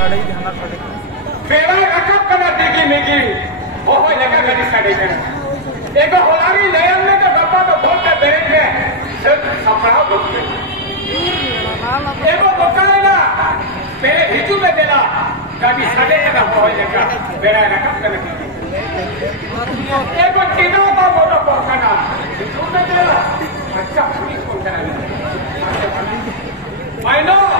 साढ़े जहाना साढ़े पेड़ा रकब करना देगी मेगी वो हो लगा गली साढ़े जन एक होलारी लेयर में तो गप्पा तो बहुत का बेरे में सिर्फ सपना बोलते एक बोलता है ना मेरे हिजू में देना कभी साढ़े जन हो लगा पेड़ा रकब करना देगी एक तीनों का बोलो बोलना हिजू में देना अच्छा पुलिस बोलना I know.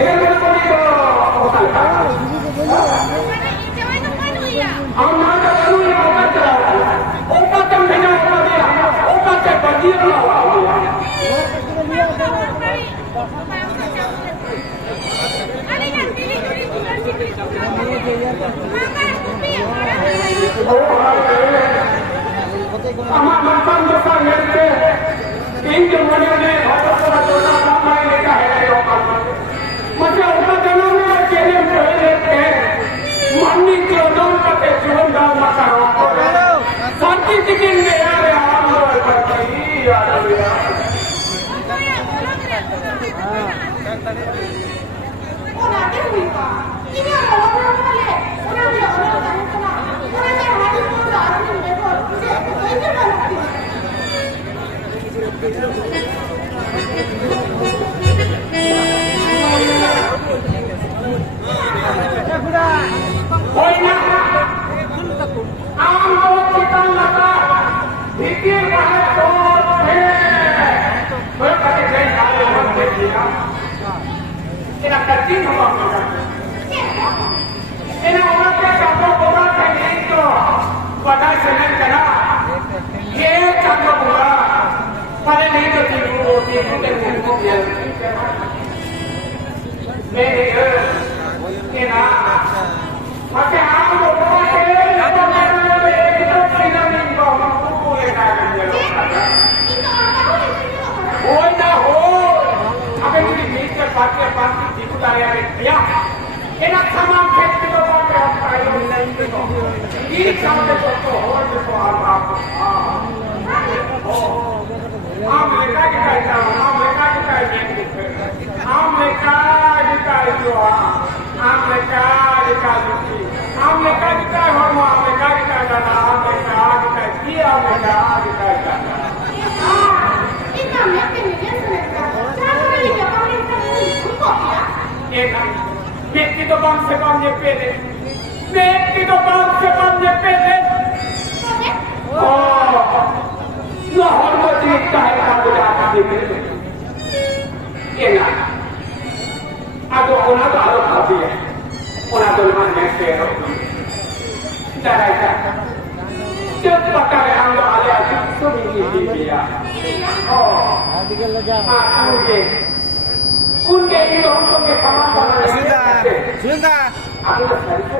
Herrero, Amat mantan besar nanti. Ini mana ni? Ada orang ramai mereka ada lokal. Macam orang jangan jadi mereka. Mandi jodoh kata jual dah makan. Santi cikin ni ada orang berkati ada dia. Orang dia lupa. Ini orang ni. Orang dia orang ni kena. Orang dia hari tu orang ni dekor. Ini mana? Oi nak. Am orang kita nak. Fikir bahawa tu. Berkati saya kalau orang berjiwa. Ina kerja orang kita. Ina orang kita orang kerja itu. Pada senang kena. Ye cakap orang. Pada ni tu tidur dengan dia. Mereka ina. Macam apa orang kerja? Apa mana mereka tidak minta mampu mereka kerja. Oh dah oh. Apa ini minister parti itu dari dia. Enak sama festival kita kayu lain itu. Ini sampai foto orang itu apa? Oh. Amerika kita itu. Amerika kita itu. Amerika kita itu. Amerika kita itu. Amerika kita hormat. Amerika kita ada. Amerika kita dia. Amerika kita ada. Ini namanya penyelidikan. Siapa yang jawab ini? Bukan ya? एक व्यक्ति तो कम से कम ये पे दे व्यक्ति तो कम से कम ये पे दे लाहौर में जीतता है काम बुझा के ये ना अब उन्हें तो आरोप खाती है उन्हें तो मान में से तरह जो पता है हम लोग आले आते तो नहीं दिया मुझे उनके इन लोगों के समान बनाने सुनता आप लोग सही से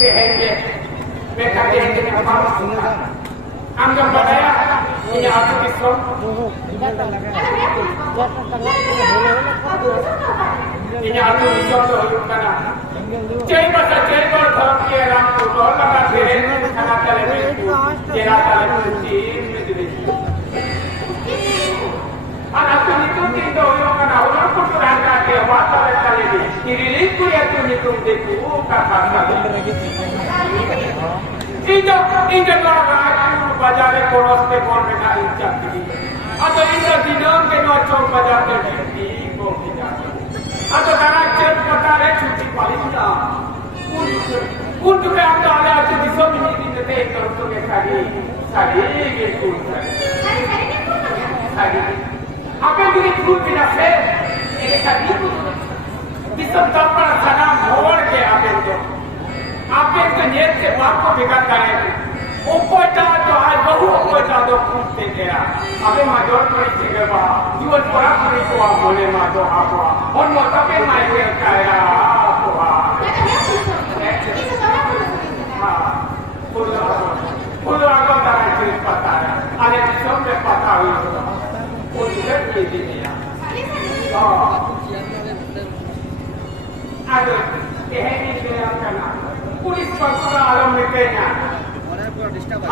कहेंगे मैं कहते हैं कि हम जब बताया ये आपको किसको ini aku dicontoh karena cai bahasa cai kalau dalam kira aku kalau lama kira karena televisi kira televisi anak itu kita orang karena orang kulturan kaya bahasa televisi ini kuliah tu itu kata ini kalau bajar koros pe kor mereka incap ini atau ini dinam ke nocor bajar televisi atau karena cerita perkara cuci paling dah. Untuk yang dah ada cuci semua ini kita ikut untuk sari gitu. Sari. Apa yang kita ikut tidak fair. Ini sari itu. Bisa tanpa sana mohon ke apa itu. Apa itu niat se bapak bekat kaya. Upah dah tu ada bahu upah dah tu pun tegak. Apa major pun tegak bah. Jual orang pun itu boleh major apa. और मोटा पे mic काया तो हां full आगो दारा चीज पता है अरे सब में पता हुई वो इधर ये दिया हां आज ये है कि क्या करना पुलिस पकड़ा आलम में कहना और पूरा डिस्टर्ब है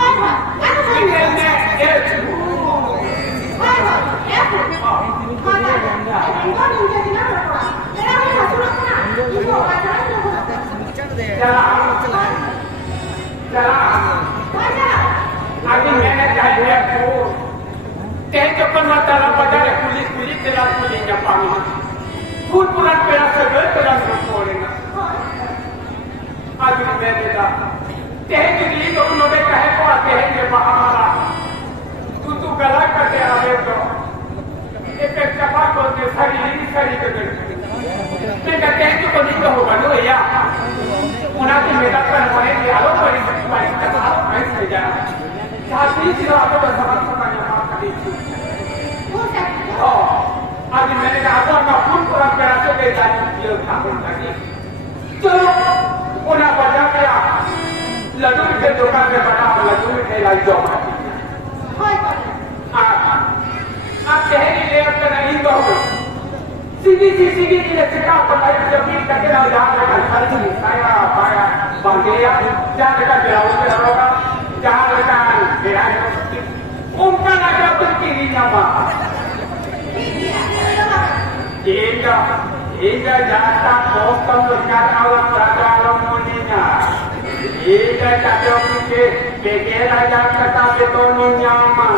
आगे मैंने चाहिए को तेरे चक्कर में ताला बजा रहे पुलिस तेरा पुलिस जब पानी फूल पुरान पेड़ा से गए पेड़ा से छोड़ेगा आगे मैंने कहा तेरे जिंदगी तो उन्होंने कहे को आते हैं ये हमारा तू गला करते आवे तो एक चपा को ने सरी के गए मैं कहते हैं तो नहीं तो होगा नो या उन्हें तो मेरा पर होने की आलो पर इस पर इसका आलो नहीं जा साथी सिर्फ आपको समझ सकता है mati itu. Oh, saya. Oh, आज मैंने कहा तो आपका फूल पूरा करा तो के जाने ये ठाकुर लगी चलो उन्हें बजा के लड्डू के दुकान में बना लड्डू के लाई जो आप शहरी ले अपने नहीं कहो सीधी की चिका पटाई जमीन तक ना जहाँ लगा खर्च साया पाया बंगेया जहाँ लगा गिराव होगा जहाँ लगा गिरा उनका लगा तुमकी ही नामा Ida jata potong berkat alam berkat alam muninya. Ida jatuh ke raja kata betoni nyama.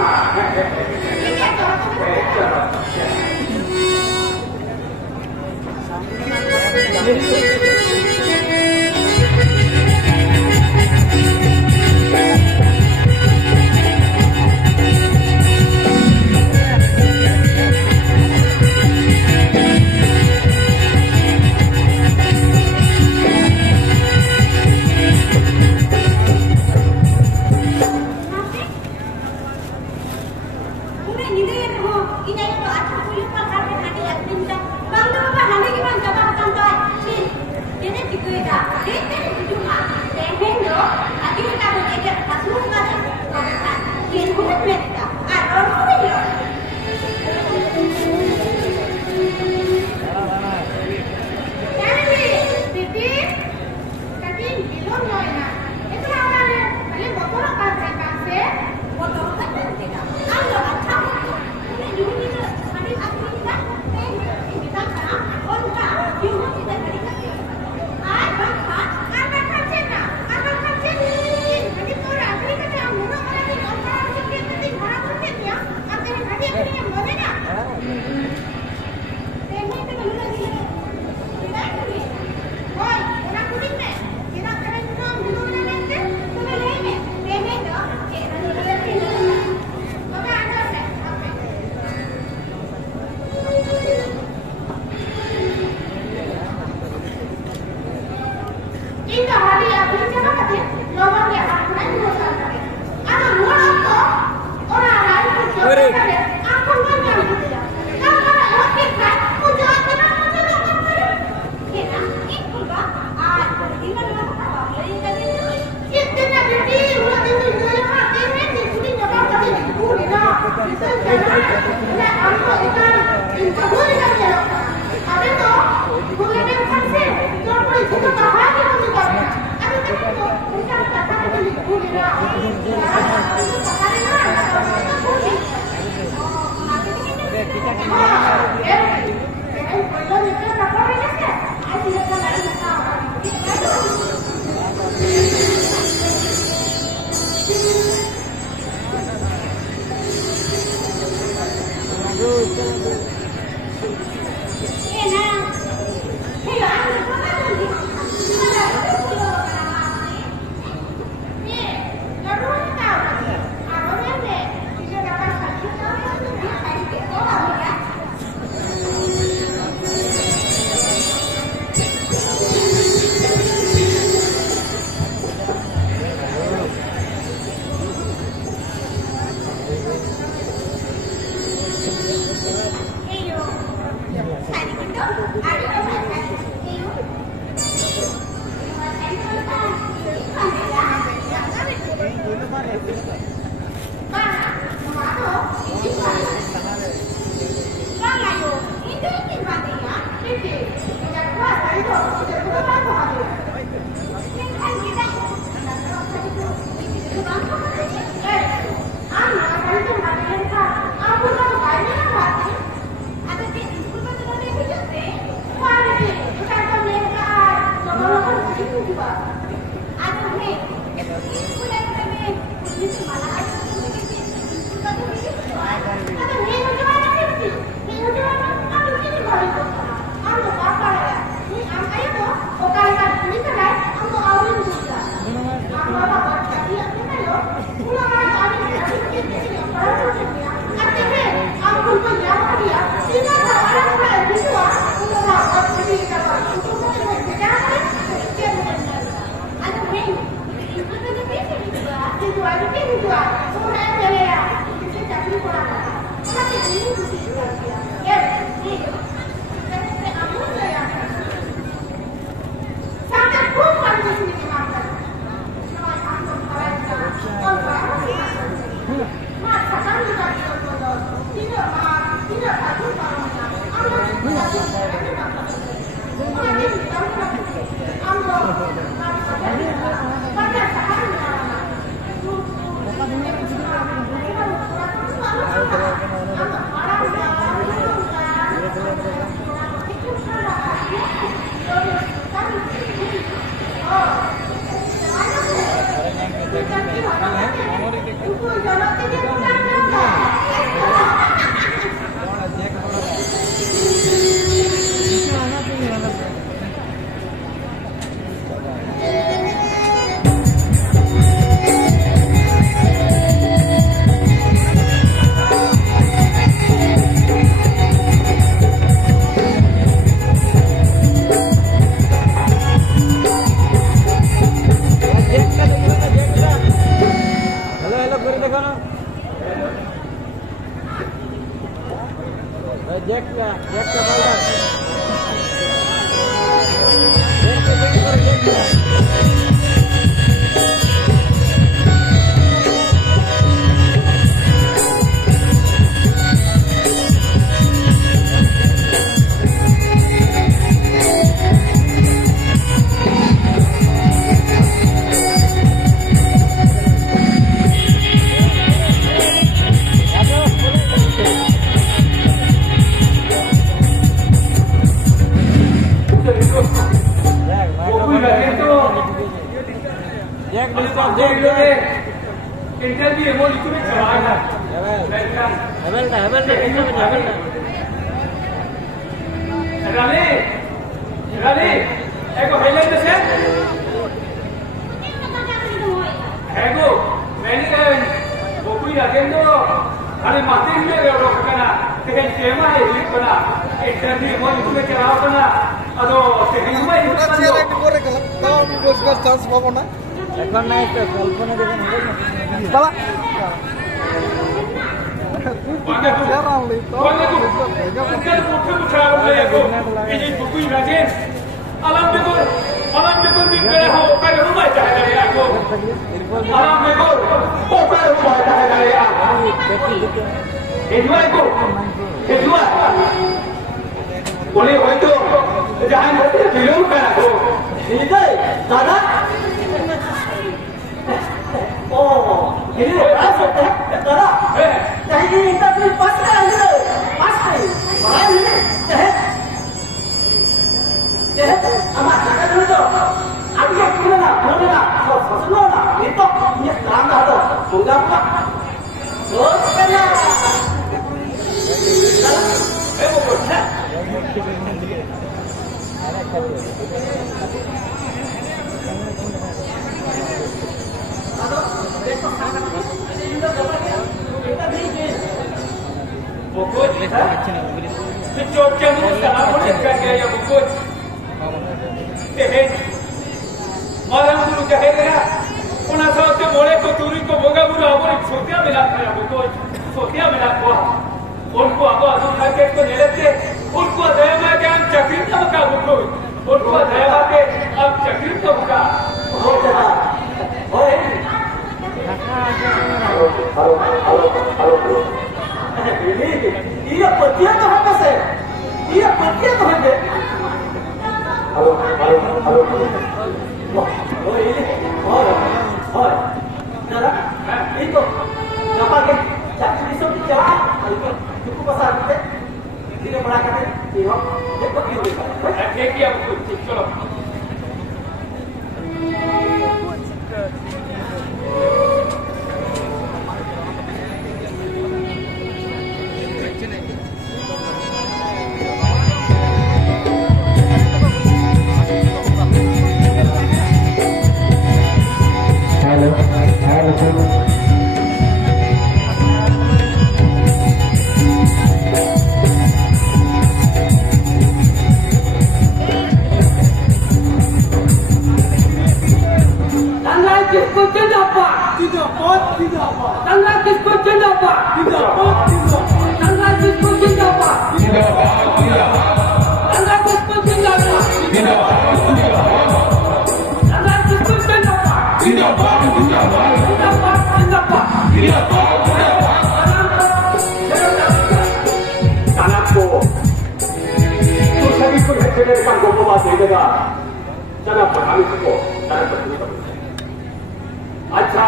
अच्छा,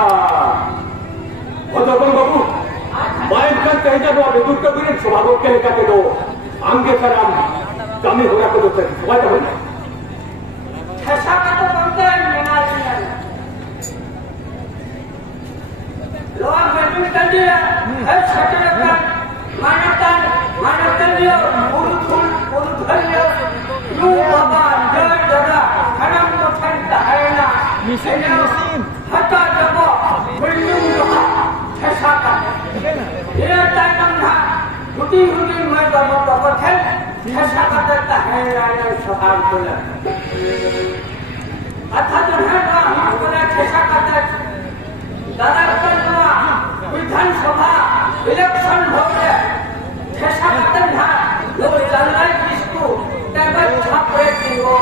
वो तो बाबू, मैं kan kayaknya doa itu kemudian sebagai kelika itu angge salam kami hura ko dosa wajah mana ऐसा का तो बनता है मनालिया लोग बैठे कर दिया है छटे का मानता लियो उरुधर लियो यू बाबा जय जगा हनम को ठंडा है ना मिसिन हटा जब बिल्डिंग का ऐसा का ये टाइम ना हुटी मैं बाबा थे ऐसा का देता है ना सहार को अथा तो है ना हमको ना ऐसा का दादा करना विधानसभा इलेक्शन हो गया ऐसा करते हैं लोग जलवायु किसको तब छापे की वो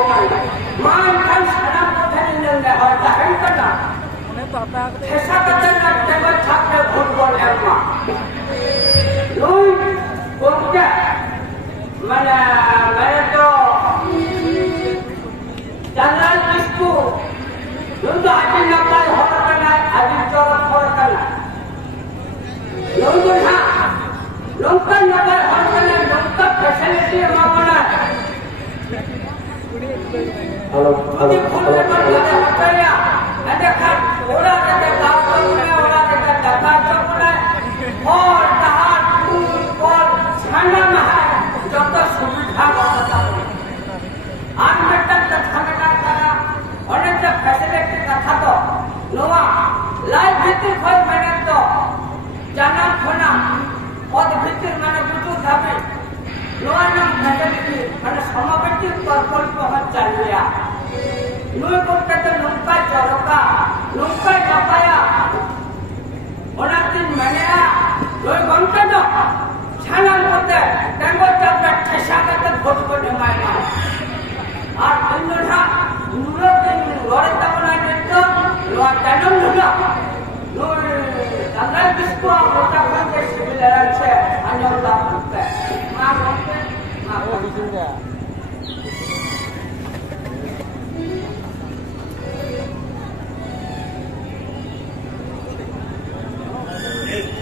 मान धन सना को धन नहीं और दहन करना ऐसा करते हैं तब छापे भूल बोल है माँ लोग कौन क्या मैं तो जलवायु किसको लोग आगे लगता है हो करना आगे चौरा हो करना लोग ना लोकल नगर हॉस्पिटल लोकल फैसिलिटी मामला hello ada kan orang ada kapal orang ada data cakap और tahan और sana mahal jodoh सुविधा होता है आज तक खाना खाना और जब फैसिलिटी का था तो लोहा लाइफ भीतर कोई मैंने तो जाना खोना और भीतर मैंने बुझू था भी लोहा नाम फैसिलिटी मैंने समावेशी पर पहुंच चाहिए लोहे को कहते लंका चौरका लंका चपाया और दिन मैंने लोहे बनते तो छाना होते तेंगो जब ठेसा करते भोट को जमाएगा और दिन था नूरों के लोरे तबला नेतो लोहा तनम नूरा लोहे तंगल किसको होता करके सिविल लड़ाई अन्योला होता है माँ बोलते माँ बोलते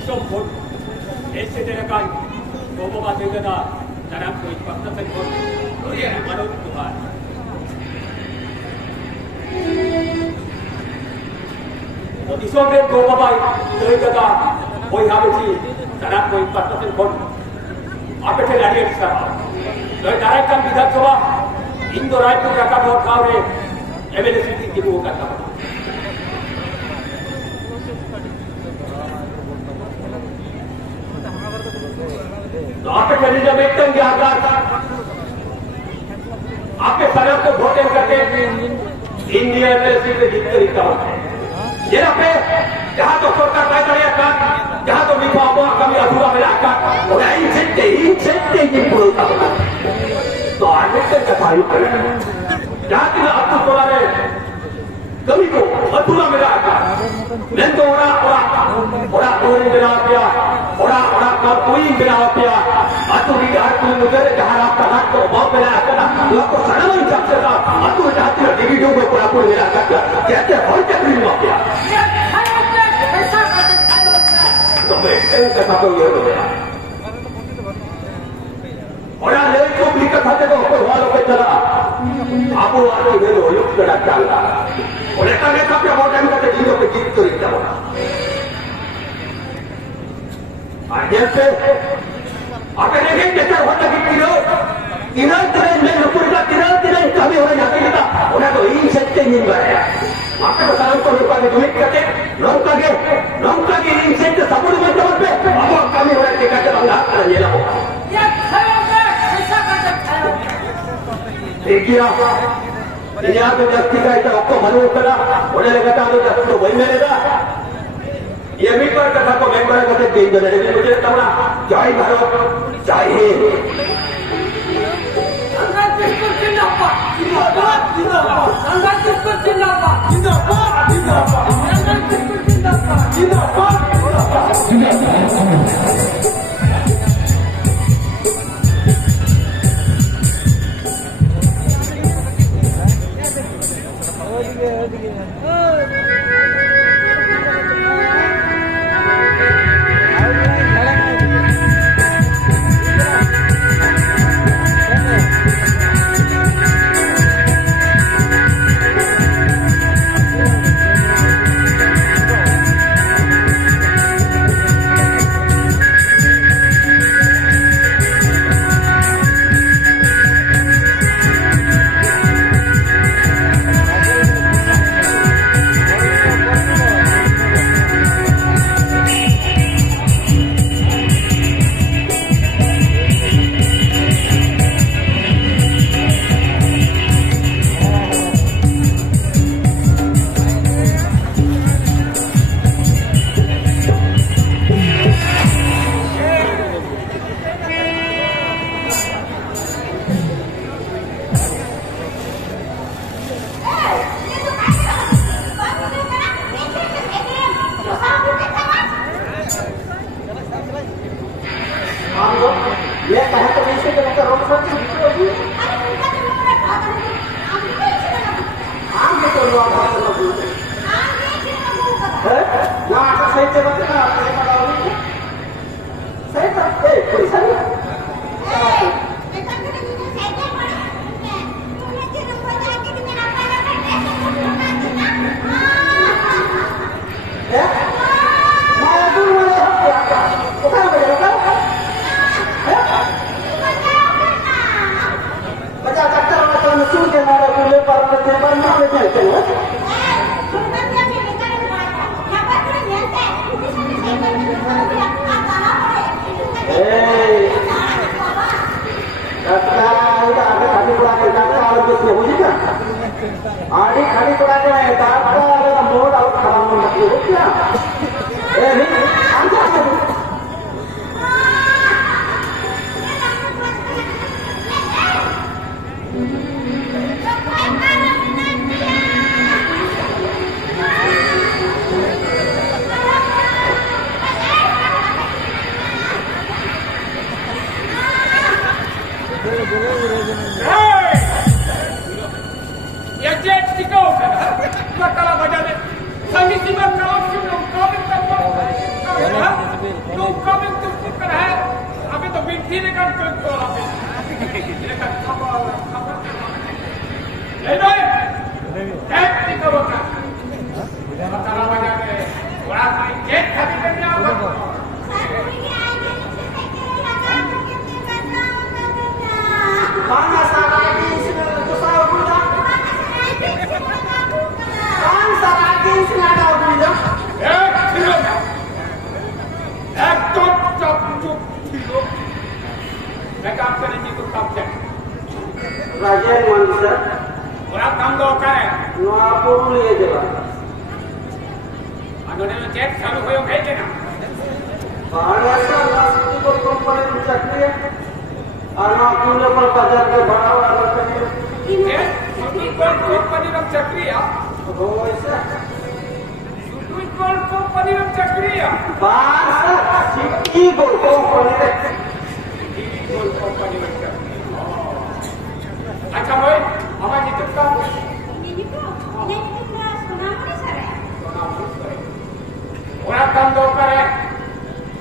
Sombong, ese derakan, bobo batin na darang ko ipakta sa ko. Oye, ano Tuhan? Odi sombong bobo bay, toy kada, boy habiji, darang ko ipakta sa ko. Ape ke lariye sa. Toy darang kan bidhat sabha, Indo Raipur ka bhot khawre, MLA city ki bo ka ta. तो आपके खरीदा में एकदम यादगार आपके सड़क को voting करके इंडिया में सीधे जीत कर इतना होता है यहाँ पे जहाँ तो सरकार पैसा का जहाँ तो विवाह हुआ कभी अधूरा मिला का और इंसेंटे ये पूरा तो आर्मेंटर का तारीफ करें जहाँ की अब तो थोड़ा में कभी को अधूरा मिला का मैं तो ओरा कोई बिना किया ओरा का कोई बिना किया अतुरी आतु मुझे जहाँ आपका हाथ को बहुत बिना करना तो आपको सड़क नहीं चल सकता अतु जाती है डिग्री जो को पूरा कोई मिला करता कहते हैं बहुत तकलीफ हुआ क्या तो मैं कैसा तो ये हो गया ओरा ले को भी कथा दे तो ऊपर वालों पे चला आपको आके मेरे होयुक्त करा चल रहा और ऐसा नहीं था कि वो टाइम का चीजों पे जीत तो इतना होना जैसे आपने देखें जैसे होता कि तिरंग में नुपुर का तिरंग कभी होने जाते नहीं था उन्हें तो इन सकते नहीं बनाया आपके बसारों को रुपा के दुमित करके लौका के इन सकते सपोर्ट में जब पे अब कमी हो रहा है कहते बंगा कर ये लगो देखिए यहाँ पे जस्ती का इतना आपको मनु करा उन्हें लगा था तो वही मिलेगा ये भी पर कथा को मेंबर करते तीन जने लेकिन मुझे तबला चाय भारत चाय है संघर्ष किसको जिंदाबाद जिंदाबाद जिंदाबाद संघर्ष किसको जिंदाबाद जिंदाबाद जिंदाबाद संघर्ष किसको जिंदाबाद जिंदाबाद जिंदाबाद ये कहे तो नहीं से के रोड पर बिको होगी आम के तो लोग बात लोग है ना आटा सही से बता ना आपने पता होगी सही तो ए कोई सही सुन के मारे पूरे पर ना लेते हैं आड़ी खाली पड़ा के मोड़ और खराब हो क्या Rajen manusia, orang tambah kaya. Nuapu liye jeba. Anu ni cek salu koyo kayak na. Bahasa nasi ko company chakriya. Anak punya per bazar ke bawah chakriya. Cek, suatu company ram chakriya. Oh isa. Suatu company ram chakriya. Bahasa siki go company. Company ram chakriya. अच्छा भाई हमारी जितने का ये कितना सोनामुरी sir है और आप काम दो करे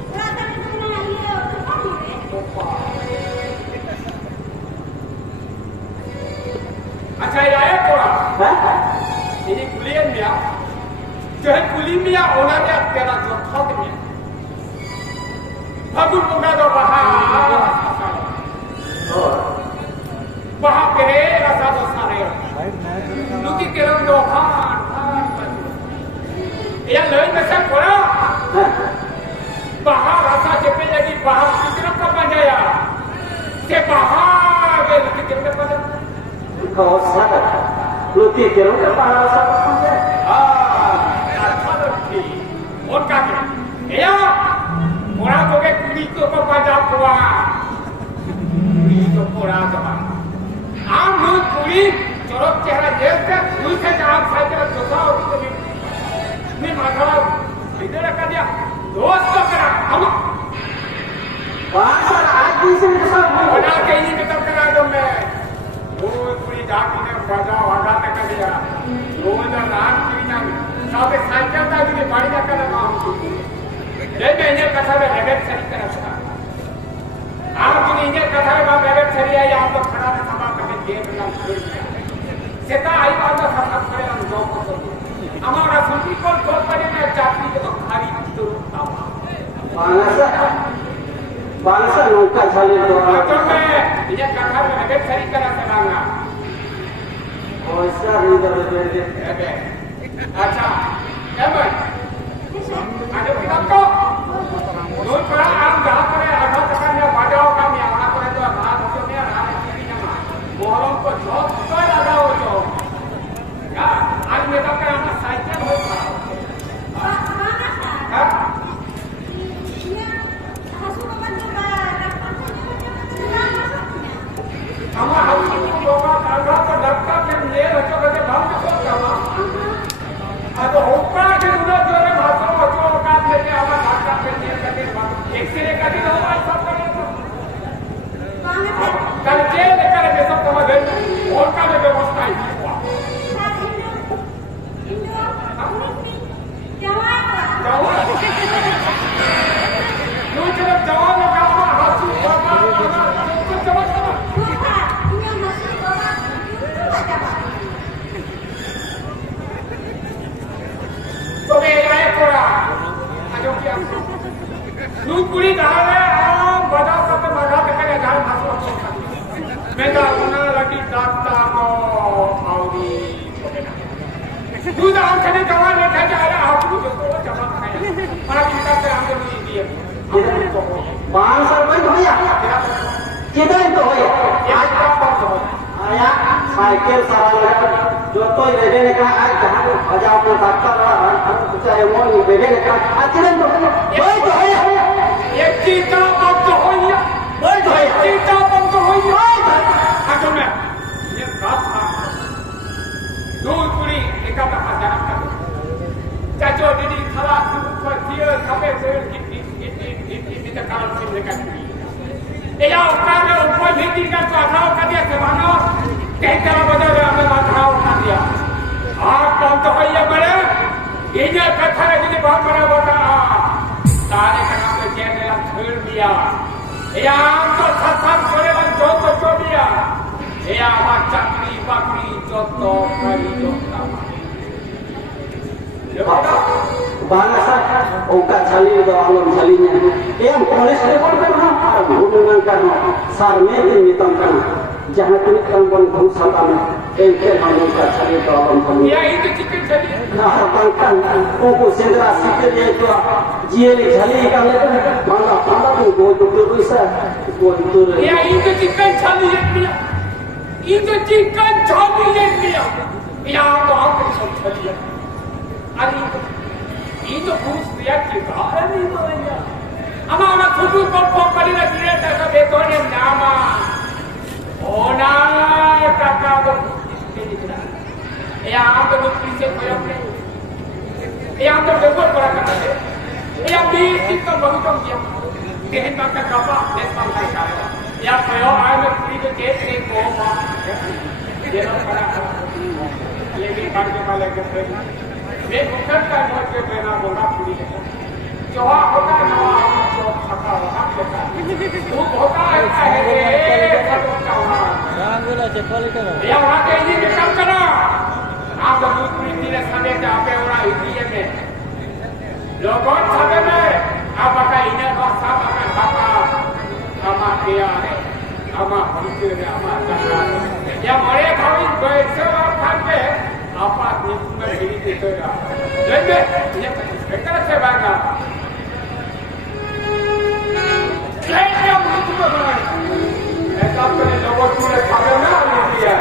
और आप तो ना ये अच्छा ये आया कोड़ा Hah? ini kuliah ni ya jadi kuliah orang dia tiada jodoh ni bagus bukan do bahasa Oh. bahasa kere rasa dosa ni luki kerang do yang lain macam kola bahasa rasa cepet lagi bahasa kerang kapan jaya se bahasa luki kerang kapan Kau sahaja. Lu pikir orang bahasa apa? अच्छा लड़की और क्या क्या या मोरा तो के कुड़ी को पंजाब हुआ कुड़ी तो मोरा तो आम लोग कुड़ी चौक चेहरा देखते कुड़ी से आप साइकिल चौथा और कभी ने माथा इधर रखा दिया दोस्त तो करा हम Bahasa lagi sih besar. बना के ही निकल करा दो मैं वो कुड़ी जाती ने बजा वागा तक दिया रोज रात की ना साथे साइकिल दा की बाड़ी का करा काम ये मैंने कथा में रेगेट सरी करा था आप जो इन्हें कथा में रेगेट सरी है आप लोग खड़ा था सभा करके ये बना छोड़ दिया सेता आई बात का सब करे हम जॉब को हमारा सुप्रीम कोर्ट को पड़े में चाकरी के तो खाली तो था Bahasa nungka saling doa. तो मैं ये कथा में रेगेट सरी करा सकांगा Oh sir, ini berbeda. अच्छा एमन ada kita kok dulu pernah am jauh pernah ada tekannya bajau kami yang aku itu ada maksudnya ada ini nama bolong ko job ko ada itu ya आज मैं तो करना cycle हो Pak, ini hasil pembangunan हमारा house लोग आगा को धक्का के लिए रचो के भाव में सोच रहा अब होका के उन्हें जोरे भाषा को का लेके आवा दूध कुड़ी धारे आम बजा करते मजा करके धार भाषा अच्छा मैं तो उन्हें लगी दाता को आउरी दूध आम खने जमा लेके जा रहा आप कुछ तो जमा खाया पर कितना से आम नहीं दिए बाहर सरपंच भैया किधर तो है आज का बात हो आया साइकिल सारा लगा जो तो रेडे ने कहा आज कहां बजाओ में दाता रहा चाहे वो रेडे ने कहा आज किधर तो है ये चीता अब तो होइया चीता अब तो होइया आज मैं ये बात था दूध कुड़ी एकाता हजार का चाचो दीदी खला सुपर थियर खपे से इतनी काम से लेकर या उठाने ऊपर नीति का चढ़ाव कर दिया जमाना कहते हैं बजा रहे हमने चढ़ाव उठा दिया आप कौन तो भैया बड़े ये जो कथा है कि बहुत बड़ा होता सारे का नाम तो चैन मेरा छोड़ दिया या हम तो सत्संग छोड़े बन जो को छोड़ दिया या हमारा चक्री बकरी जो तो करी जो bahasa oka chali do alon chalinya em polis report karna gunungan karna sarme din mitam karna jahan kulit kan bon bhum satame ke oka chali do alon chali ya itu chicken chali na bangkan ko sendra sikir ye to jieli chali kan le manga panda tu go to isa go to ya itu chicken chali ye itu chicken chali ye ya to aap chali ye ari itu bus dia kita ini namanya ama tuju kau kali lagi dia tak betul nama ona kakak tu ini kita ya am tu prinsip koyak ni ya am tu betul korak kata ya bisi tu baru tu dia kehin bangka kapa les bangka kaya ya koyak am tu ini tu jadi koma dia nak korak ये भी बात वाले के मैं Booker का note पे पहना होगा पूरी जो होगा ना जो खता होगा वो होगा ऐसा है सब होगा रांगला चप्पल करो या वहां के ये काम करो आप तो पूरी तीन समय पे आपे और इतिए में लोगों समय में आप का इन्हें का सब का बाबा हमा किया है हमा हमसे हमा या मरे खावी बैठे आप खाते apa ni semua ini kita dah. Jadi, ini kita sebabnya. Saya begitu benar. Kita perlu jawab surat bagaimana ini dia.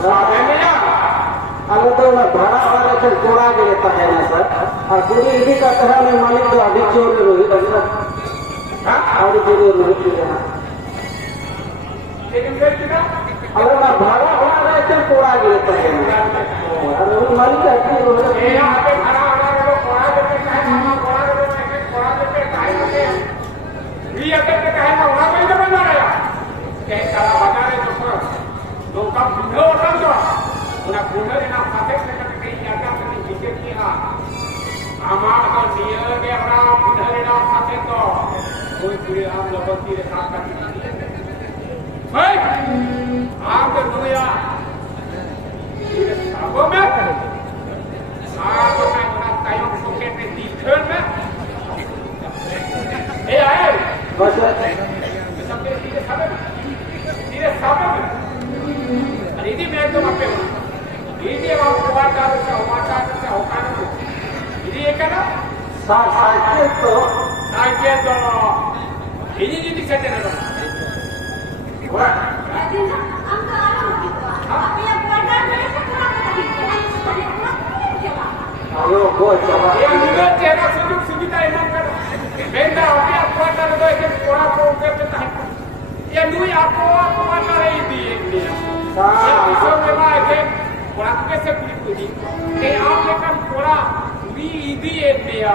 Bagaimana? Kalau tu nak bhara वाला तो कोड़ा के लेता है ना सर और पूरी इसी का तरह में मालिक तो अभी चोर रोहित है हाँ अभी चोर रोहित है अगर ना भाड़ा होना रहे तो कोड़ा गिरे तो है और वो मालिक है कि वो ये यहाँ पे भाड़ा होना रहे तो कोड़ा देते कहे मामा कोड़ा देते कहे कोड़ा देते कहे देते भी अगर के कहे ना वहाँ कोई तो बना रहा कहे सारा बना रहे तो सर लोग का भूलो होता तो उन्हें भूलो लेना खाते से कभी कहीं जाता तो नहीं जीते किया हमारा तो नियर के अपना भूलो लेना खाते तो कोई पूरे हम लोगों की रेखा करती Baik, aku dunia ini apa mak? Aku nak tayang suket ni dikhen mak. बस sampai tidak sabar. Hari ini मैं तो apa? Ini orang kuat ada seorang ini kan? Cycle तो ini jadi saya nak. Jadi, angka alam kita. Tapi yang pada mereka kurang lagi. ayo go coba Yang juga cara sudut sudah enak kan. Benda apa ada itu yang kurang kurang kita. Yang dulu apa ada ini. Yang bisa memang itu kurang कैसे पूरी ये आप लेकर थोड़ा भी इदी India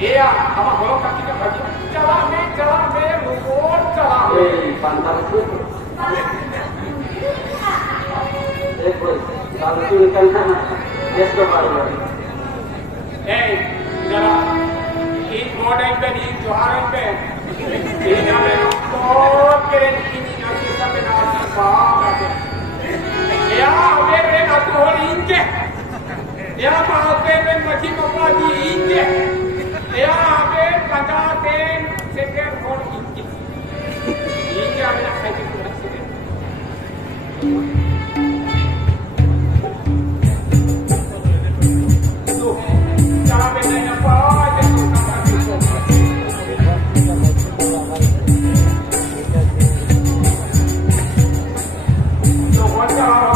ये हम बोलो कभी का भाई चला में रोड चला pantas itu देखो kalau tu ikan sana dia baru जरा इन मॉडल पे इन जोहार पे ये नामे तो के इन नासी सब नासी बात या मेरे ना तो इनके या बात पे lagi mau lagi injek. Ya, abe pangkaten seker kon injek. Injek abe nak saya tu seker. Tu, cara bedanya apa aja tu sama tu. Tu wajar.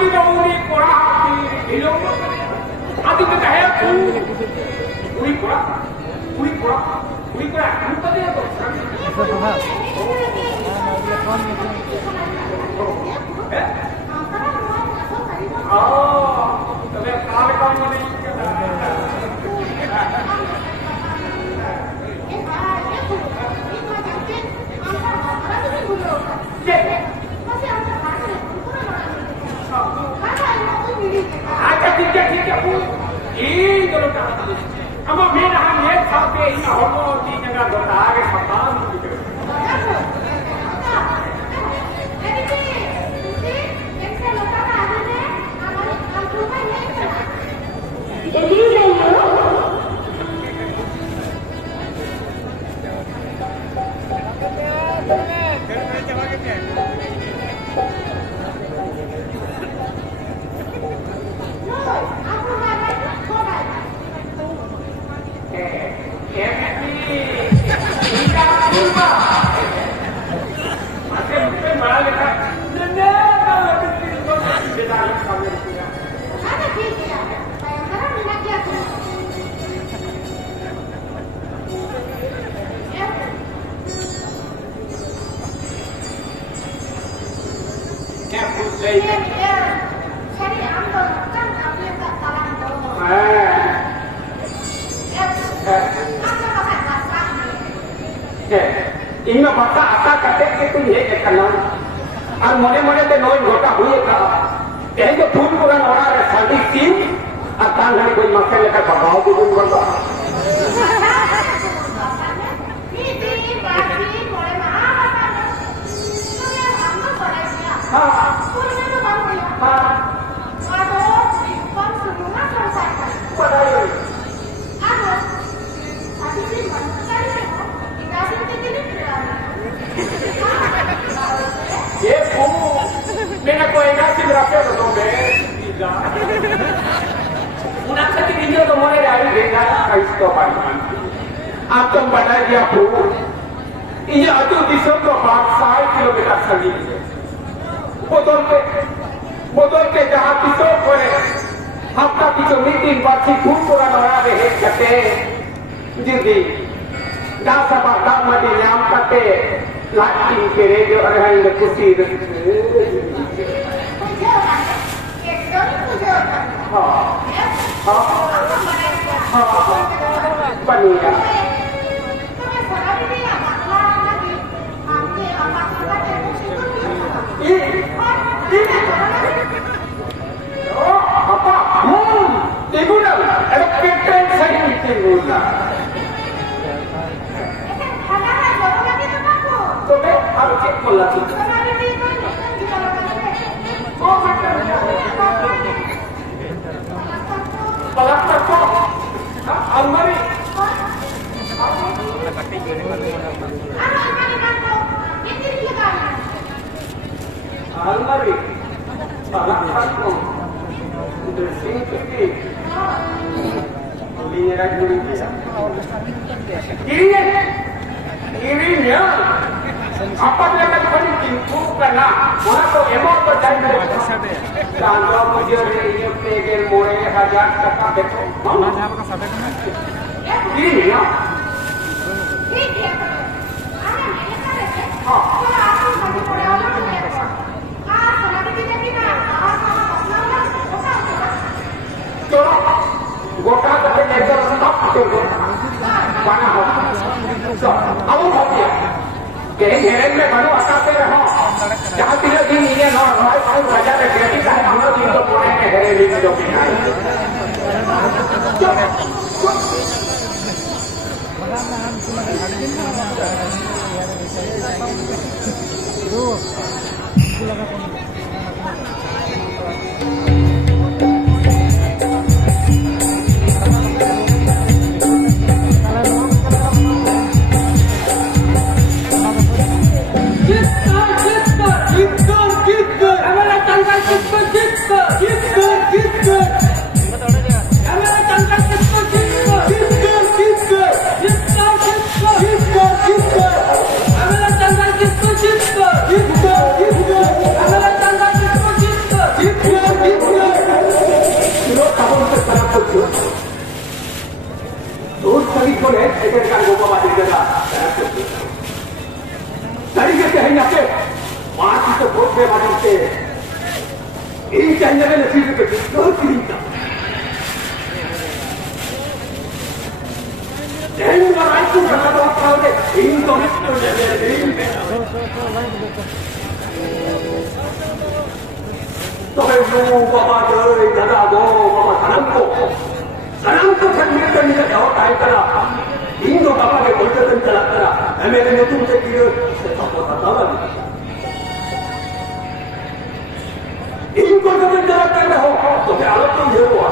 di dauni kurang di ilmu. Ati kita hayat ui kurang. Lupa dia tu. Oh, tapi kalau kamu ni. Tiga pun. Ini kalau tak. Ama mena ham ye sampai ini hormon di jaga dota ke papan gitu. Jadi saya Ingat bahasa asal kata itu ni kenal. Ar mone te noi gota huye ka. Ehke phul puran orang re sandi sim atang hari koi makan lekat babau tu pun gota. Atom badai dia pun, ini atu di sana bangsai kilometer segi. Botol ke jahat itu boleh. Hafta itu meeting baci pun kurang orang rehat kate. Jadi, dah sabah dah mati nyam kate. Latin kere jo orang yang kusi. Paniya. Apa? Ibu dah. Ada keten saya ibu dah. Tapi harus cek pula tu. Oh macam ni. Palak tak. Almari. Almari. Palak tak. Dressing tu. Ini lagi ni. Irinya. Apa dia nak bagi info kerana orang tu emang berjaya. Dan orang muda ini pegel murah 1000 taka betul. Mana apa kau kan? Irinya. Gota tapi negara stop tu. Mana ho? So, awak hobi. Keren में बनो आते रहो जहाँ तीनों दिन ये ना हमारे पास बाजार में गए थे हम लोग दिन तो पूरे में हेरे भी जो भी I'm के माध्यम से इन कहने में नसीब के बहुत ही था इन लड़ाई को करना तो आपने इन तो तो है वो बाबा जो दादा दो बाबा सनम को खरीद करने का क्या टाइम करा इन दो बाबा के कोलकाता में चला करा हमें ने तुमसे किए इन कोलकाता में चला कर रहे हो तो क्या अलग तुम ये हुआ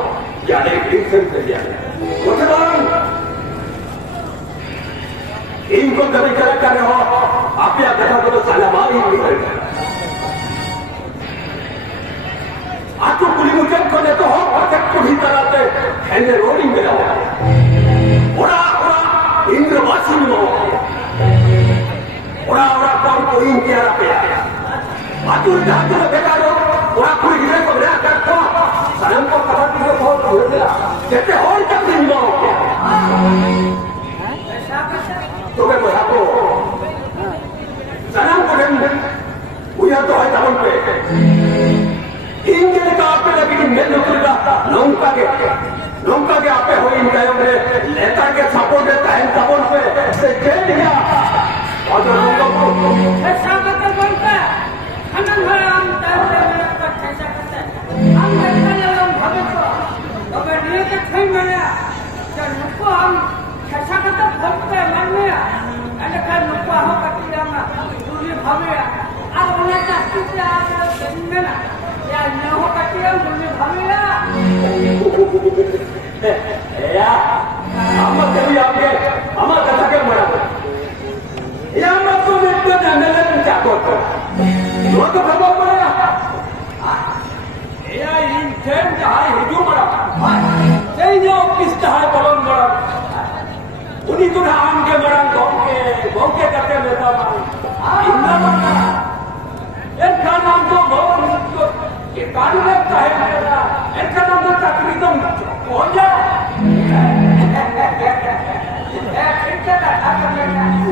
यानी एक से दिया इनको कभी चला कर रहे हो आप या कथा को तो साला मार ही नहीं करेगा आपको पुलिस मुझे को देते हो और तक पुलिस तरह से हैंडे रोडिंग में जाओ ओरा इंद्रवासी में हो ओरा कौन को इन किया पे आतुर धातु में बेकार हो ओरा कोई गिरे को बिना करता सनम को कथा की बहुत हो गया कहते हो तक नहीं हो तो मैं बोला को सनम को नहीं उया तो है तब पे इनके का पे लगी मैं नौकरी का नौका के आपे हो इन टाइम में लेता के सपोर्ट देता है सपोर्ट पे से जेल लिया और जो लोगों को ऐसा करते बोलता हम हम टाइम पे मेरा पर ऐसा करते हम करते हम भागे तो मैं लिए के थे मैंने जब नुको हम ऐसा करते भटके मन में अने का नुको हो कटिया में दूरी भागे अब उन्हें चाहती है आप में ना या न हो कटिया दूरी भागे या हम कभी आपके हम कथा के मरा या मत तो मिलते जंगल में चाको वो तो खबर पड़ेगा या इन टेन जहां हिजू मरा सही जो किस तरह बलन मरा उन्हीं तो आम के मरा गांव के करते लेता इंद्र मरा इनका नाम तो बहुत ये कानून लगता है इनका नाम तो तकरीबन पहुंच जाए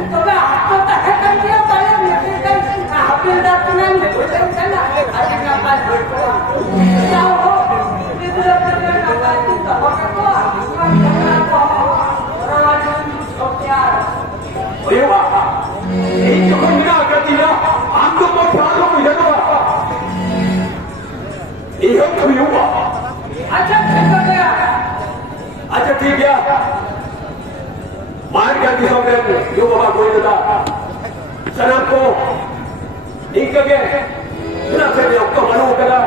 तो मैं आपको तक कर दिया पहले मुझे आपने अपने मुझे ना आज का बात क्या हो इधर अपने का बात तो हो को अरे वाह एक तो मेरा गति ना हम तो बहुत सालों में जाना ये तो हुआ अच्छा ठीक हो गया अच्छा ठीक है मार कर दी हमने यो बाबा कोई था सनम को ठीक के बिना से आपको मालूम करा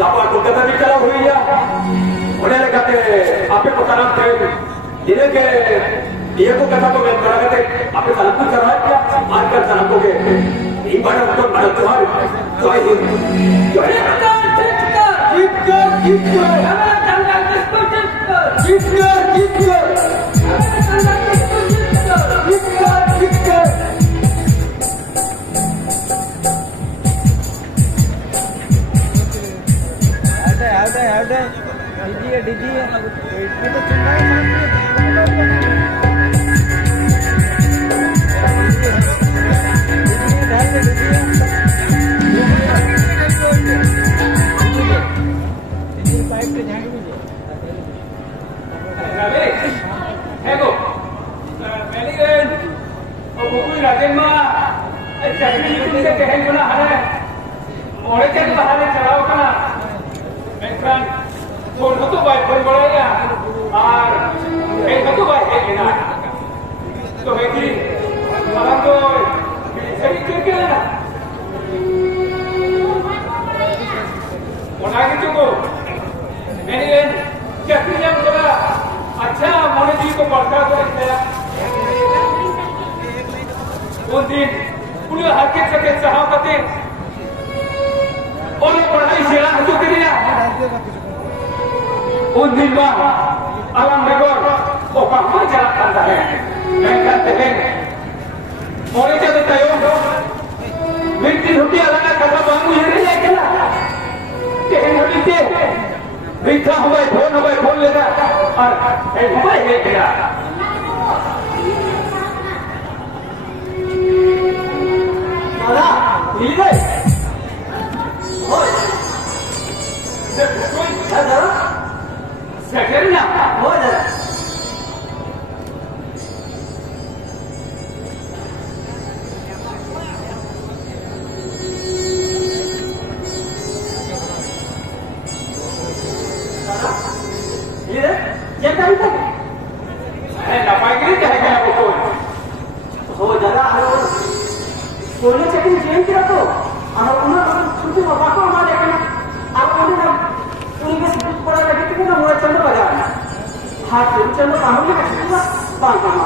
बाबा को कथा भी करा हुई है उन्हें कहते आपे को सनम थे जिन्हें के ये को कथा को मैं करा कहते आपे सनम को चढ़ा दिया मार कर सनम को के इन बड़ा तो बड़ा तुम्हारे जो है हमारा जंगल किसको डीजिए तो चिंता उन दिन बाद अलम बेगोर वो कहाँ चला करता है मैं कहते हैं मोरे जब तयो मिट्टी रुपी अलग कथा बांगू ये नहीं है क्या तेरे नबी से मीठा हुआ फोन लेगा और एक हुआ है क्या दादा मिल गए है दादा सेटल ना हो दादा ये क्या है नपाई जाएगा वो हो दादा कोने चेकिंग चेंज किया तो और उन्होंने छुट्टी बाको हमारे देखना आप उन्होंने उनके पड़ा लगे कि ना मोर चंद बाजार हाथ चंद कामों के छुट्टी बांध कामा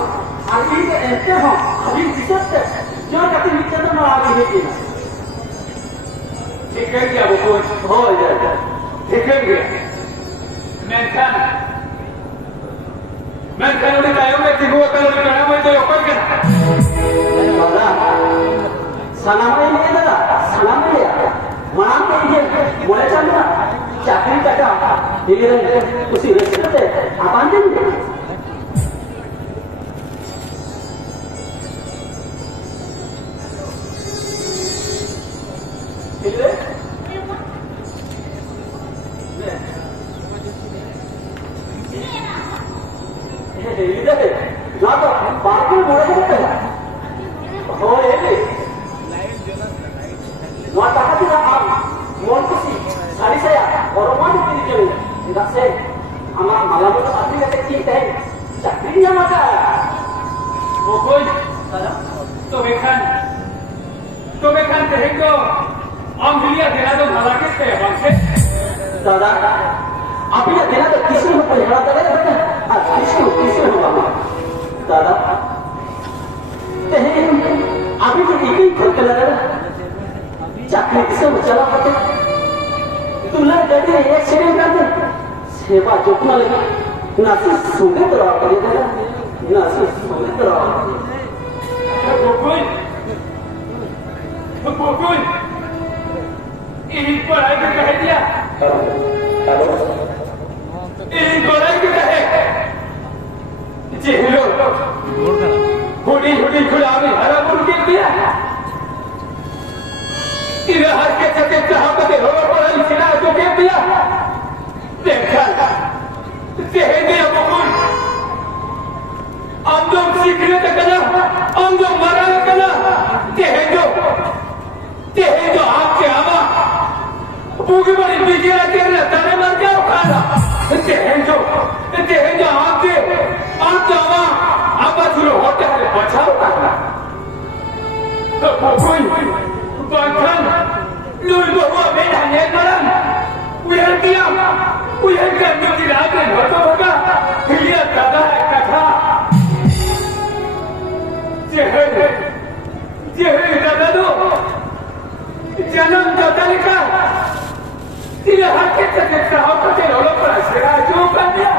अभी के ऐसे हो अभी दिक्कत है जो कहते हैं चंद में आगे है कि ठीक है क्या वो हो जाएगा ठीक है क्या मैं उन्हें बताया मैं कि वो कल करना मैं तो ऊपर करना दादा सलाम नहीं दादा सलाम नहीं वहां पे ये मोरे चंद चाकरी कटा धीरे उसी रेस्टोरेंट से आप देंगे ना तो बात में मोरे सकते हैं हो ये वहाँ कहा थी ना आप मोन किसी सारी से और वहाँ भी तेरी जमीन इधर से हमारा माला में तो आदमी कहते ठीक है चाकरी नहीं हमारा वो कोई तो बेखान कहेंगे अंगुलियां देना तो भला के थे हमसे दादा आप ये देना तो किसी को पहला करे किसी को बाबा दादा कहीं अभी तो एक ही खुद लगा चाकरी किसे चला पाते तुमने कहते एक सेकंड कर दे सेवा जोतना लगी ना सुने तो रहा करेगा ना सुने तो रहा कोई इन पढ़ाई को कह दिया इन पढ़ाई को कहे जेलो हुडी खुलावी हरा बुल के दिया इधर हर के चके चाहते थे हो पढ़ाई सिला तो के दिया देखा जेहे दिया बकुल अंदर सीखने तक ना अंदर मरा कना जेहे जो आपके आवा भूखी बड़ी बीजे रखे तारे मर जाओ खाना जेहे जो आपके आप जावा आप शुरू होते हैं बचाओ करना तो कोई बंधन लुल बहुआ में ढाले मरन उधर करने की रात में भटो होगा ये दादा है कथा जेहे दादा दो जन्म दादा लिखा तेरे हर के चक्कर साहब का तेरे लोग पर आश्रय जो कर दिया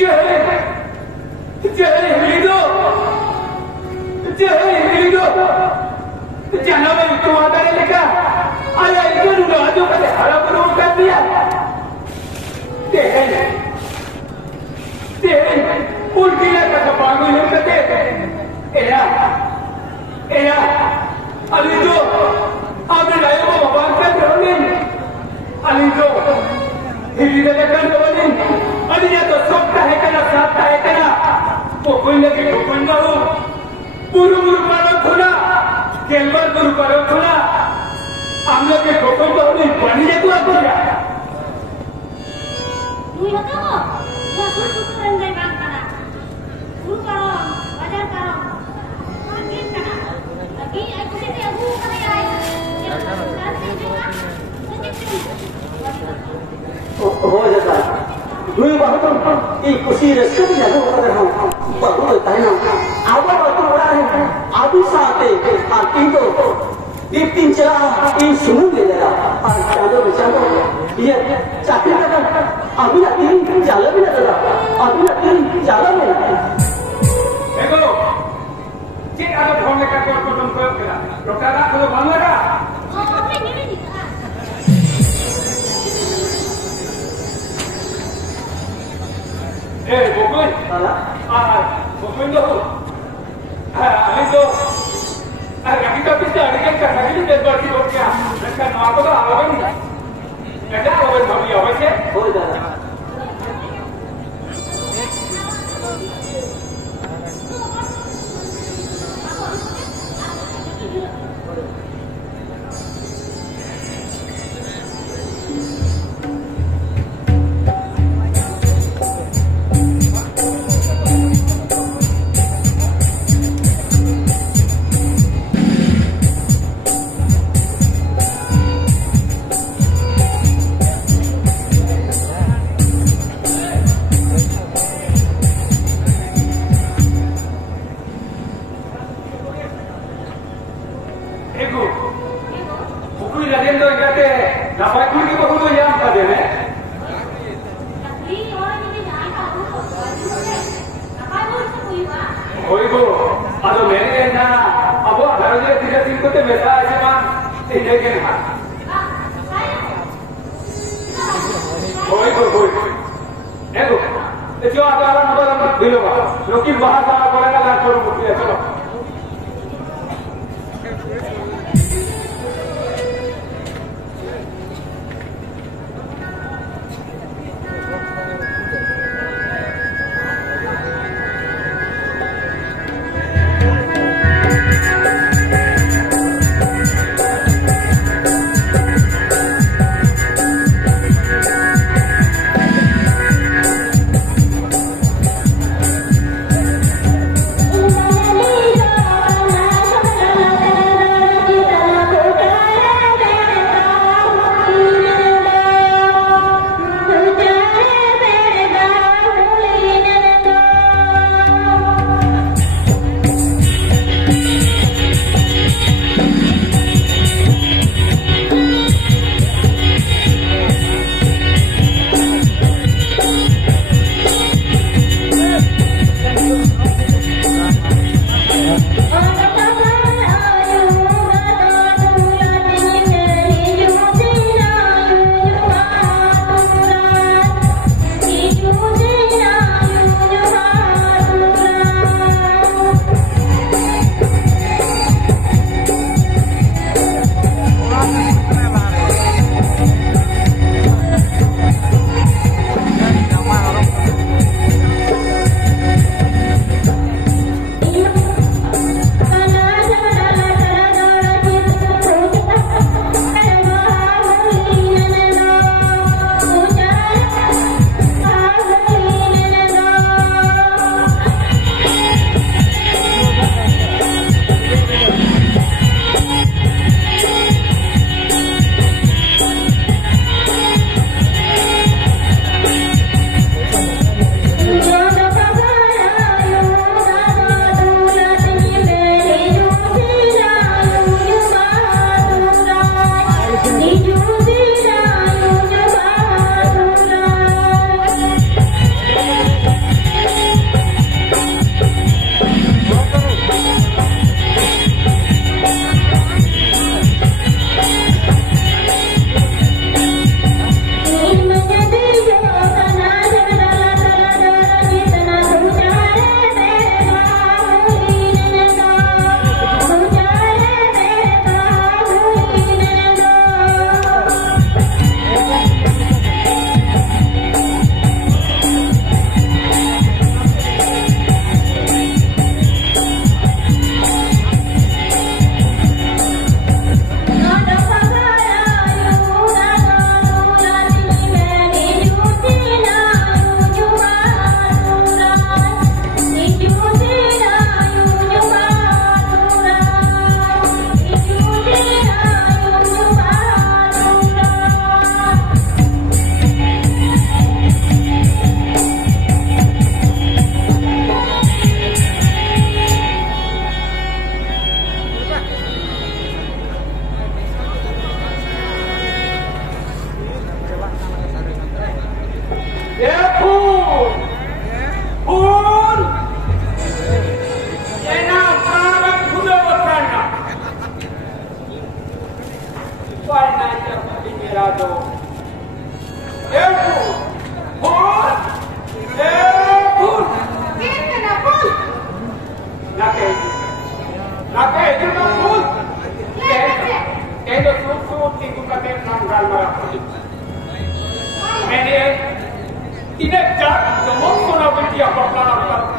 जेहे हिली दो जन्म में तो आता नहीं लिखा आया इधर उधर आजू का हरा पर कर दिया तेरे उल्टी ना कथा पागल नहीं करते एया अली तो आपने लाया को भगवान का ध्यान अली तो हिली दे कर दो अली या तो सब का है क्या साथ का है क्या वो कोई लगे तो बंदा हो पूरा पारो खुला केलवर पूरा पारो खुला हम लोग के कोकम तो नहीं बनी है तू आपको क्या तू ये तो वो सुन रंग में काम करना शुरू करो बाजार करो मार्केट करना लगी एक से अबू करे आए हो जाता दुई बहुत ये खुशी रस्ते में जाने होता है बहुत होता है ना आवा बात हो रहा है आदि साथे तीन तो एक तीन चला इन सुनू ले रहा और चादर ये चाकरी का अभी ना तीन जाला भी ना दादा अभी ना तीन जाला भी ना देखो ये आदत होने का कोई को तुम प्रयोग करा डॉक्टर का तो मान लगा अपने नहीं दिखा Bukun, bukun tu, kita bisa dengan kerja ini terbuat di dunia. Mereka nak apa? Awak ni, mereka awak bagi awak je. होय दादा मैंने इन्हें जाट जमों सोना बिटिया पकड़ा कर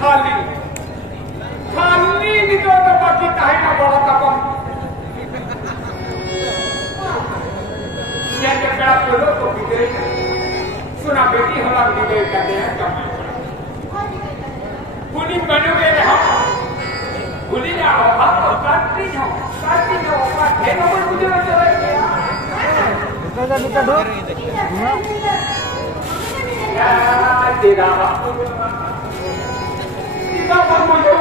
खाली निकल तो बाकी काहे ना बड़ा तपम ये जब बड़ा बोलो तो बिगड़े सुना बेटी होला बिगड़े करते हैं जमाई पुनी बनोगे हम पुनी ना हो हम तो काटती हो बात है ना मुझे चले निकल दो तेरा मन मुझे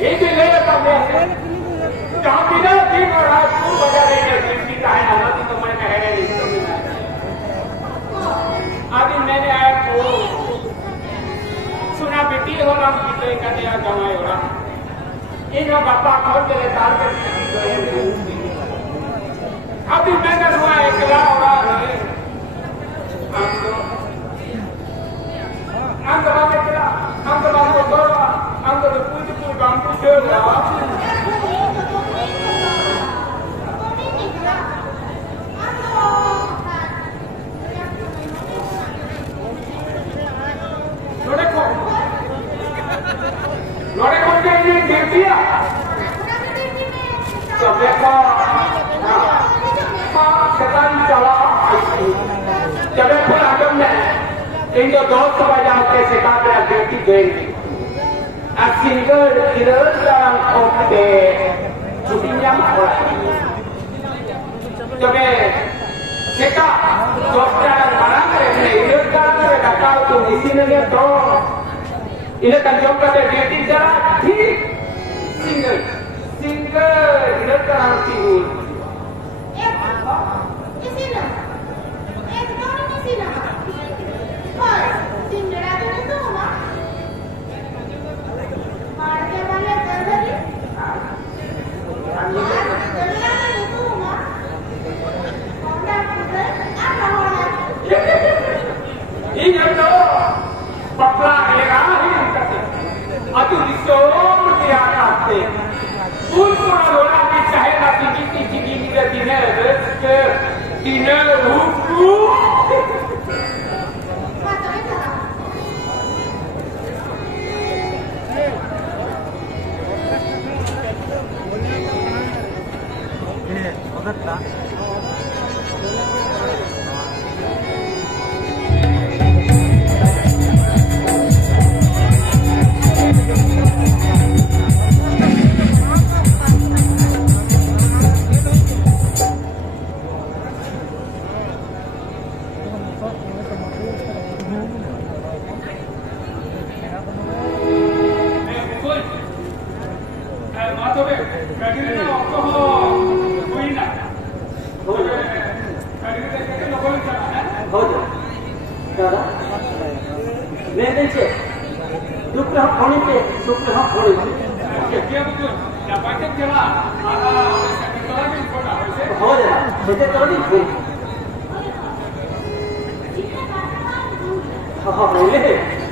एक ले लेता मैं जहाँ बिना दिन और रात को बजा रही है जिनकी चाहे हालत तो मैं कह रही अभी मैंने आया तो सुना बेटी हो रहा बीते का दिया जमाई हो रहा इन बापा खोल के तार के अभी मैंने हुआ एकला हो रहा है इनको दोस्त बजाते सिखाते बेटी देंगे सिंगल किरल ओके छुट्टियां जब सिखा दोस्त मना करे इन्हें डका तो इसी ने तो इन्हें कंजोम करते बेटी जरा ठीक सिंगल किरल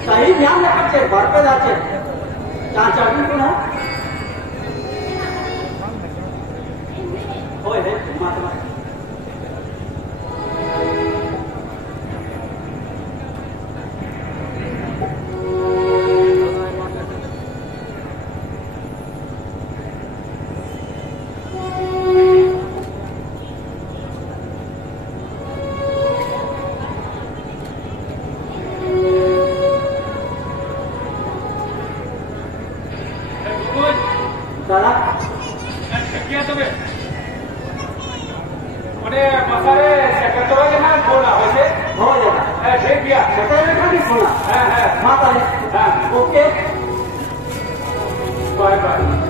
सही ध्यान रखे घर पे जाचे चाचा भी ना होय है माता Ah, ini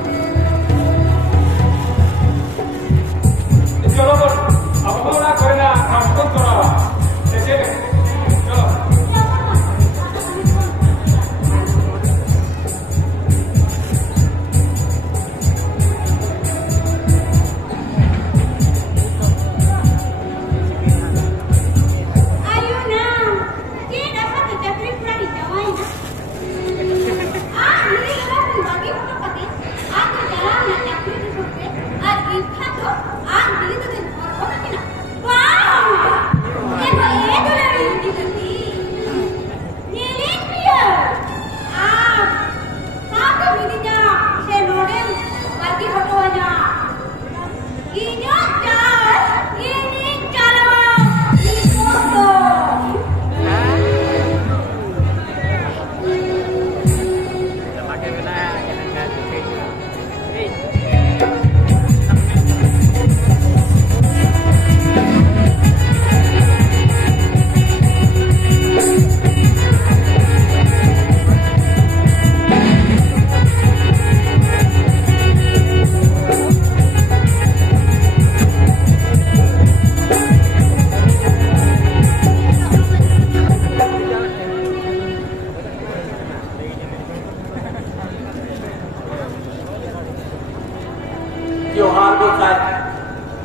जोहार को साथ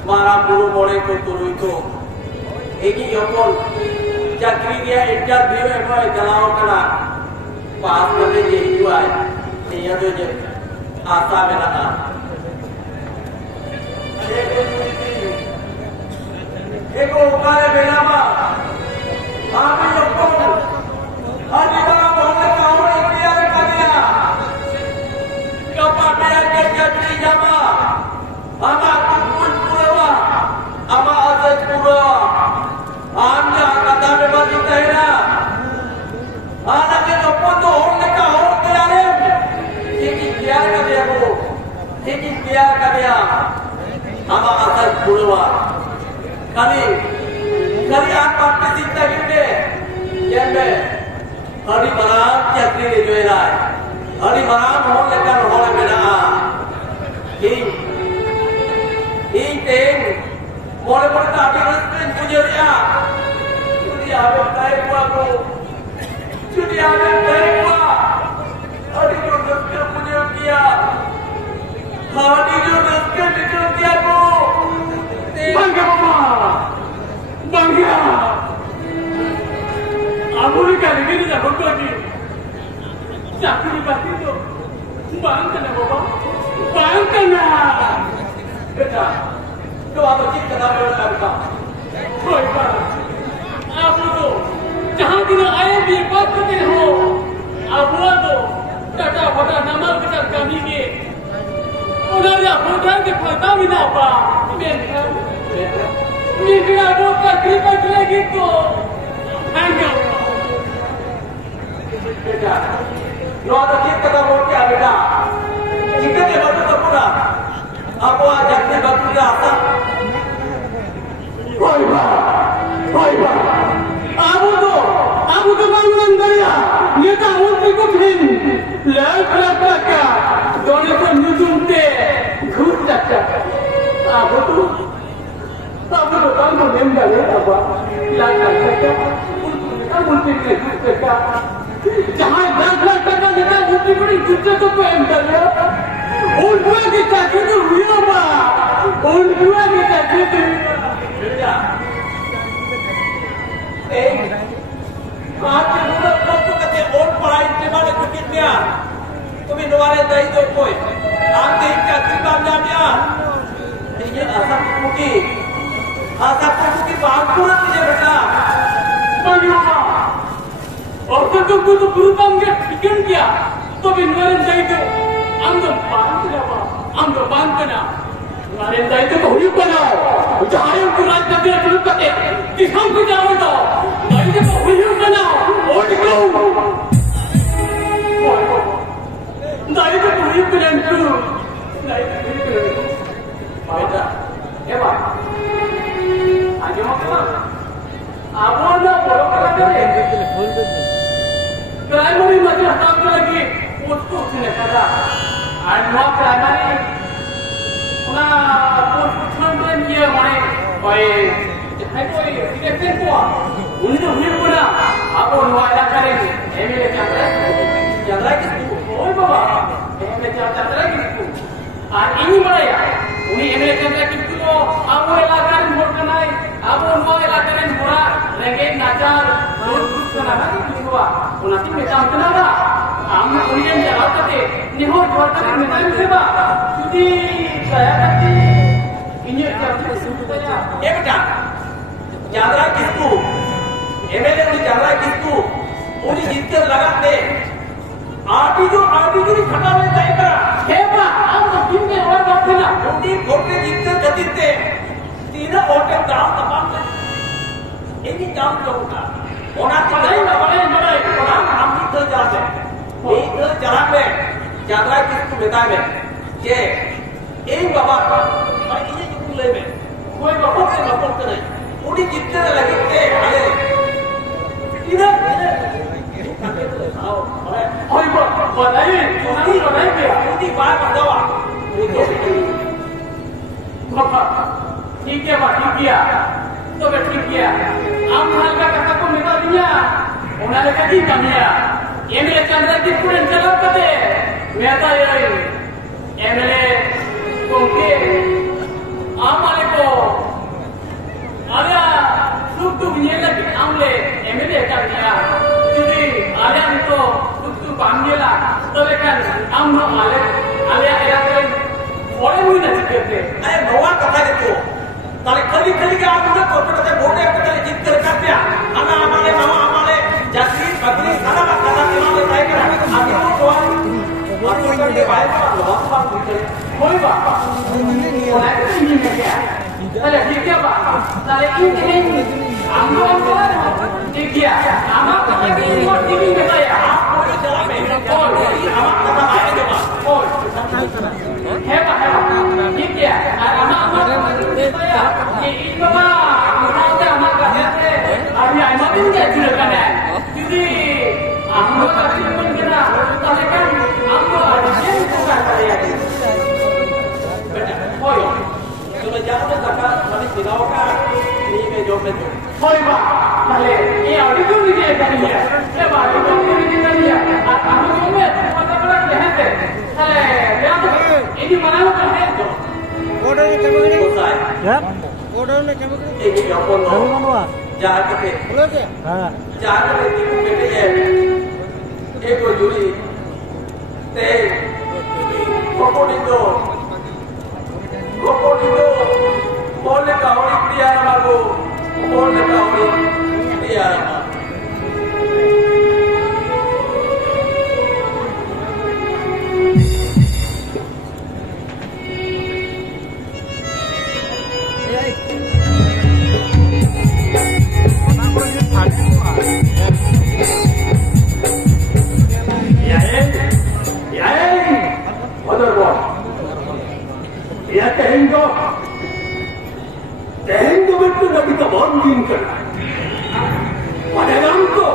मारा बुरु मोड़े को तुरुई को एक ही योगों चाकरी दिया इंटरव्यू में कोई चलाओ करा पास करने के हुआ है ये तो जो आशा में लगा एक उपाय बेलामा आमी लोगों अधिकार बोलने का और इख्तियार कर दिया कपाटिया के जट्टी जमा आमा कुल पुरवा आमा अजय पुरवा आमजा कथा में बंद कहना आना के लोगों तो होने का और तैयार है ठीक इख्तियार कर दिया वो ठीक इख्तियार कर दिया आमा अजय पुरवा कभी आप अपनी जिंदगी में ये में हरी बराम चक्री ले जो है हरी बराम हो लेकर हो लेकर ही तेन मोड़े मोड़े ताकि रस्ते गुजरिया चुनिया में तय हुआ को चुनिया में तय हुआ हरी जो रस्ते मुझे किया हरी जो रस्ते निकल दिया को Bangga mama, bangga. Amuli kali ini dah berkali. Cakri pasti tu, bangga na bapa, bangga na. बेटा तो आप चित कथा में लगा कोई बात, आप तो जहाँ दिन आए भी बात करते हो, आप तो टाटा फटा नमल के साथ कमी के, उन्हें आप उधर के फटा भी ना पा, Mira boca tripa gitu. Enggak. बेटा नो तो ठीक कथा बोल के बेटा चिकन के बात तो पूरा आपको आज जगने बात का आसा कोई बात Abu तो bangun गया ये तो उनकी को फिर लाख का दोनों को नुजुमते घुस जाता Abu तो कांगो नेमदा ले अब लाख का कांगो उनके का जहाँ 10 लाख टका देता उनकी बड़ी जुटे तो एम कर ले उनका की ताकत तो हुई बा उनका की ताकत बेटा एक बात के पूरा तो कहते और पढ़ाई के बारे में कितना तुम्हें दोबारा दही दो कोई आप देख क्या कृपा जामिया ये आशा की बात पूरा तुझे बेटा Bagaimana? Orang tu tu berutang dia fikir dia, tu bingung jadi tu, anggur bantu apa? Anggur bantu na, naren jadi tu kau hidup mana? Jangan yang kurang jadi tu kate, kisah tu jangan tu, jadi tu kau hidup mana? Oh dikau, jadi tu kau hidup mana tu, jadi tu hidup mana tu? बेटा क्या बात आगे मालूम? Abang nak boleh kerja ni. Primary macam apa lagi? उसको उसने कहा, आज वो primary, ना पोस्ट छानबीन ये हमारे कोई है कोई सिलेक्शन हुआ, उन्हें हुई बोला, आप उन्हें वाला करेंगे, एमएलए चल रहा है किसको? ओए बाबा, एमएलए चल रहा है किसको? आज इन्हीं बढ़ाया, उन्हें एमएलए चल रहा है किसको? आप वो इलाका में वोट करना है, आप उनको इलाका में बुरा Lagi najar, lur kurang ada tu semua. Unasi macam mana dah? Am ulian jalan kate, nihor jual kate macam siapa? Jadi saya kate ini siapa sesuatu. बेटा जादरा किसको एमएलए को जादरा किसको उन्हें जीतकर लगाते आरटी जो खटा में तय करा Siapa? Am mungkin dia orang apa lah? उन्हें वोट में जीतकर गतिते तीन वोट के दाम तमाम ini jam juga. Orang हम इधर जाते हैं, इधर चला पे जादरा किसको बता में, ये एक बाबा और इन्हें क्यों ले में, कोई बाबा से बाबा करे, उन्हें जितने लगे थे आले, इधर कोई बताइए, उन्हें बात बतावा, बाबा ठीक है बात ठीक किया, तो ठीक किया. Am harga kata ko mita dinya, उन्होंने कहा ठीक है एमएलए चंद्र की पूरे जगह कते मैं तो एमएलए को के ताले खाली खाली के आप ना कोटड़ते वोटे पे ताले जीत कर करते आना हमारे मामा हमारे जाति बकरी खाना खाना के मामले ट्राई कर आगे तो आगे कर के भाई बहुत बात पूछे कोई बात नहीं है क्या ताले ठीक है बात ताले नहीं हम लोग ठीक है हम कभी वो टीवी में गया आपको चला पे और हम पता है जो और है ठीक है हम ये इन बाबा हमने हमारा कहते अभी हम दिन के जुड़े करना है क्योंकि हम लोग अभी मन करना ताले kan हम लोग अध्ययन को करते हैं बेटा होय तो जाते तक माने सिगाओ का ये में जो में होय बा ताले ये अभी तो नहीं है करिए ये बात तो नहीं करिए हम लोग में मतलब कहते ताले ini mana lo kan itu? Order ni kami ni. Ya. Order ni kami ni. Ini apa lo? Kami mana? Jahat ke? Boleh ke? हाँ. Jahat ke? Ibu bete je. Eko juri. Te. Krokodilo. Boleh kau ni piara mago. Boleh kau ni piara mago. Tehendo betul lagi tak banding kan? Pada namko,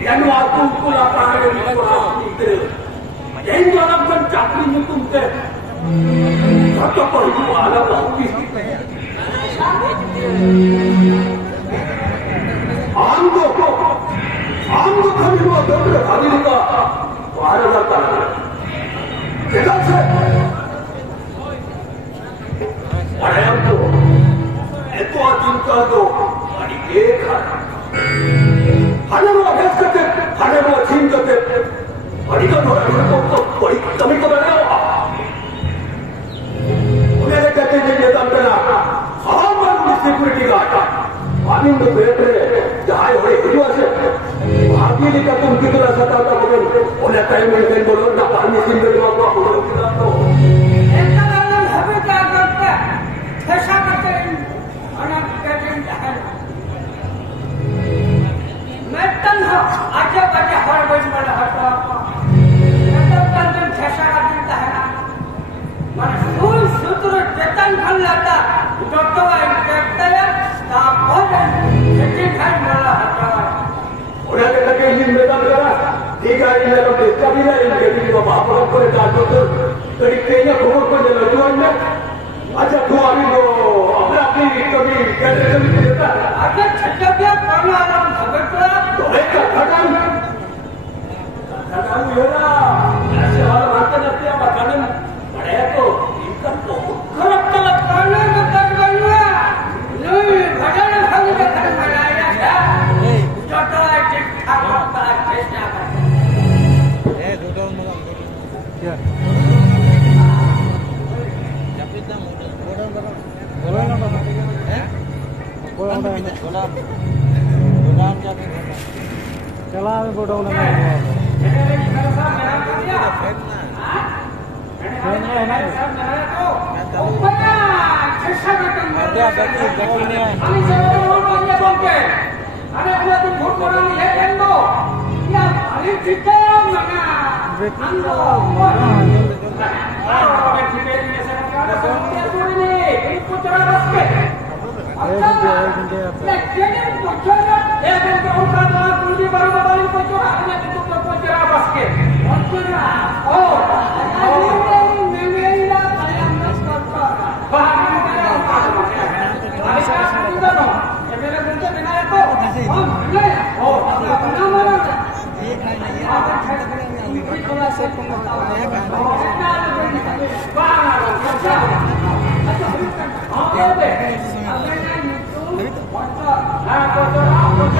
yang waktu kula pakai kula itu, tehendo namkan cakri mutum teh, kata perlu ada lagi. Anggo kami mau betul kami juga ada datang. Tidak sah. Ada yang tu, itu adim kado, ada kekar. Ada orang yang kata, ada orang yang kata, ada kan orang yang kata, ada kami kata apa? Mereka kata ni datang kena, hamam di security guard. Kami tu betul, jahai orang itu aja. Bagi ni kata mungkin tu rasa tak tahu kan, oleh time maintain bolon, nak kami singgah di bawah bolon kita tu. Fashion करते हैं, अनाप करते हैं। मैं तन्हा आजा बजा हर बज बड़ा हटवा। मैं तो तन्हा fashion करते हैं। मन फूल सूत्र जतन खल लाता, डॉक्टर वाइन करते हैं, तापन जतन खल बड़ा हटवा। उन्हें तो लगे इन मेरा मेरा, ठीक है इन लोग देखा भी नहीं इनके लिए वो बाप लोग को डालते तो इतने घूम को जलवायु में अच्छा तू अभी वो अपनी कभी कैसे कभी देता है अच्छा छट्टा क्या करना आराम भगतला तो एक खटन ये ना ऐसे वाला बातें करते हैं बकाने बड़े तो इनका तो खराब तलब करने में कर गया नहीं भजन हम ने कर बनाया क्या छोटा एक ठाकुर का चेष्टा कर ए दो क्या चला हमें गोडाउन में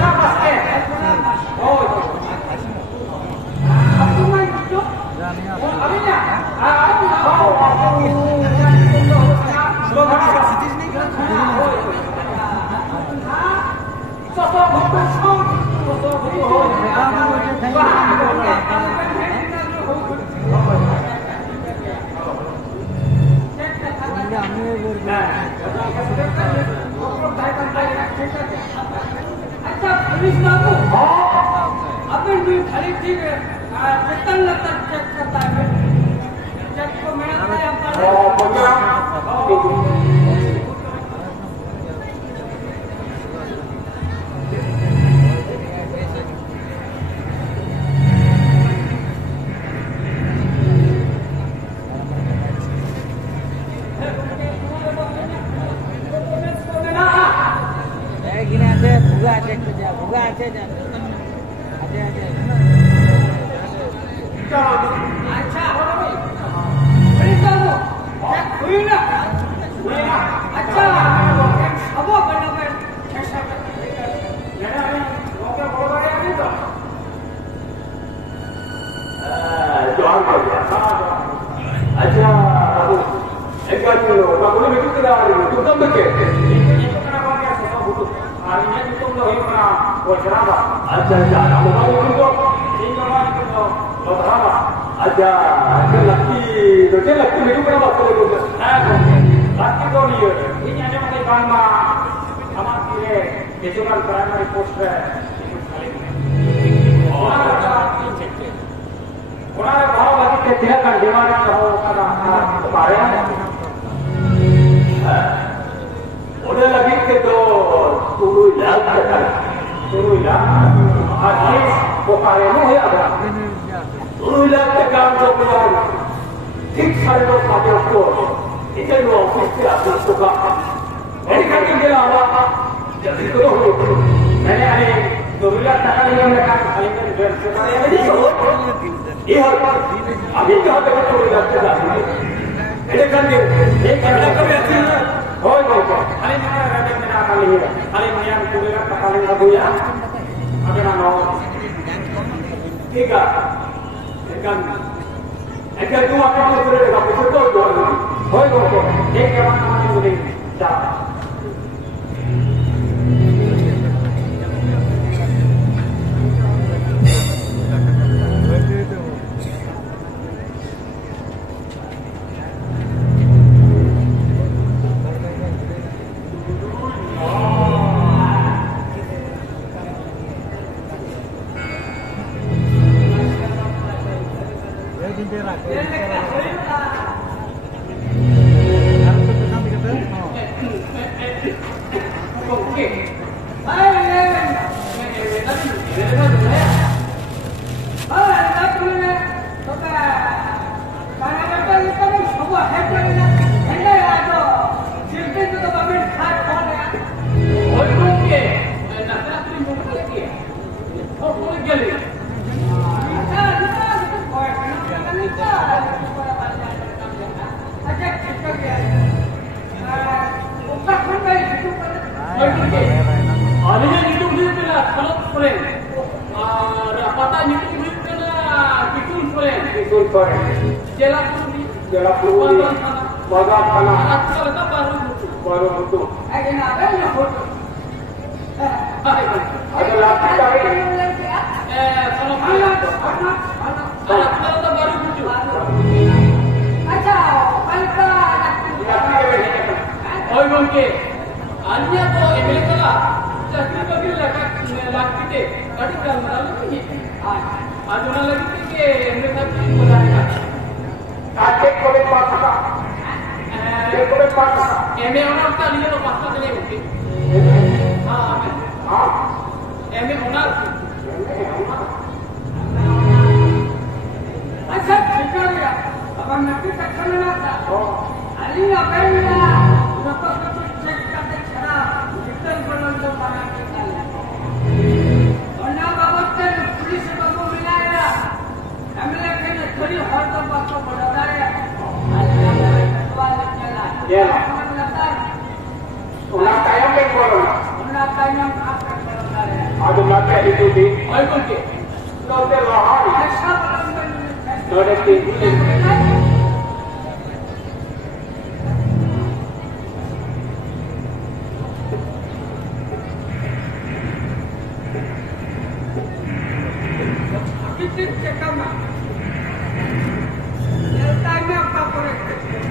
Nah, अच्छा पुलिस बाबू अपन भी खाली ठीक है चेतन लगता चेक करता है चेक को मेरा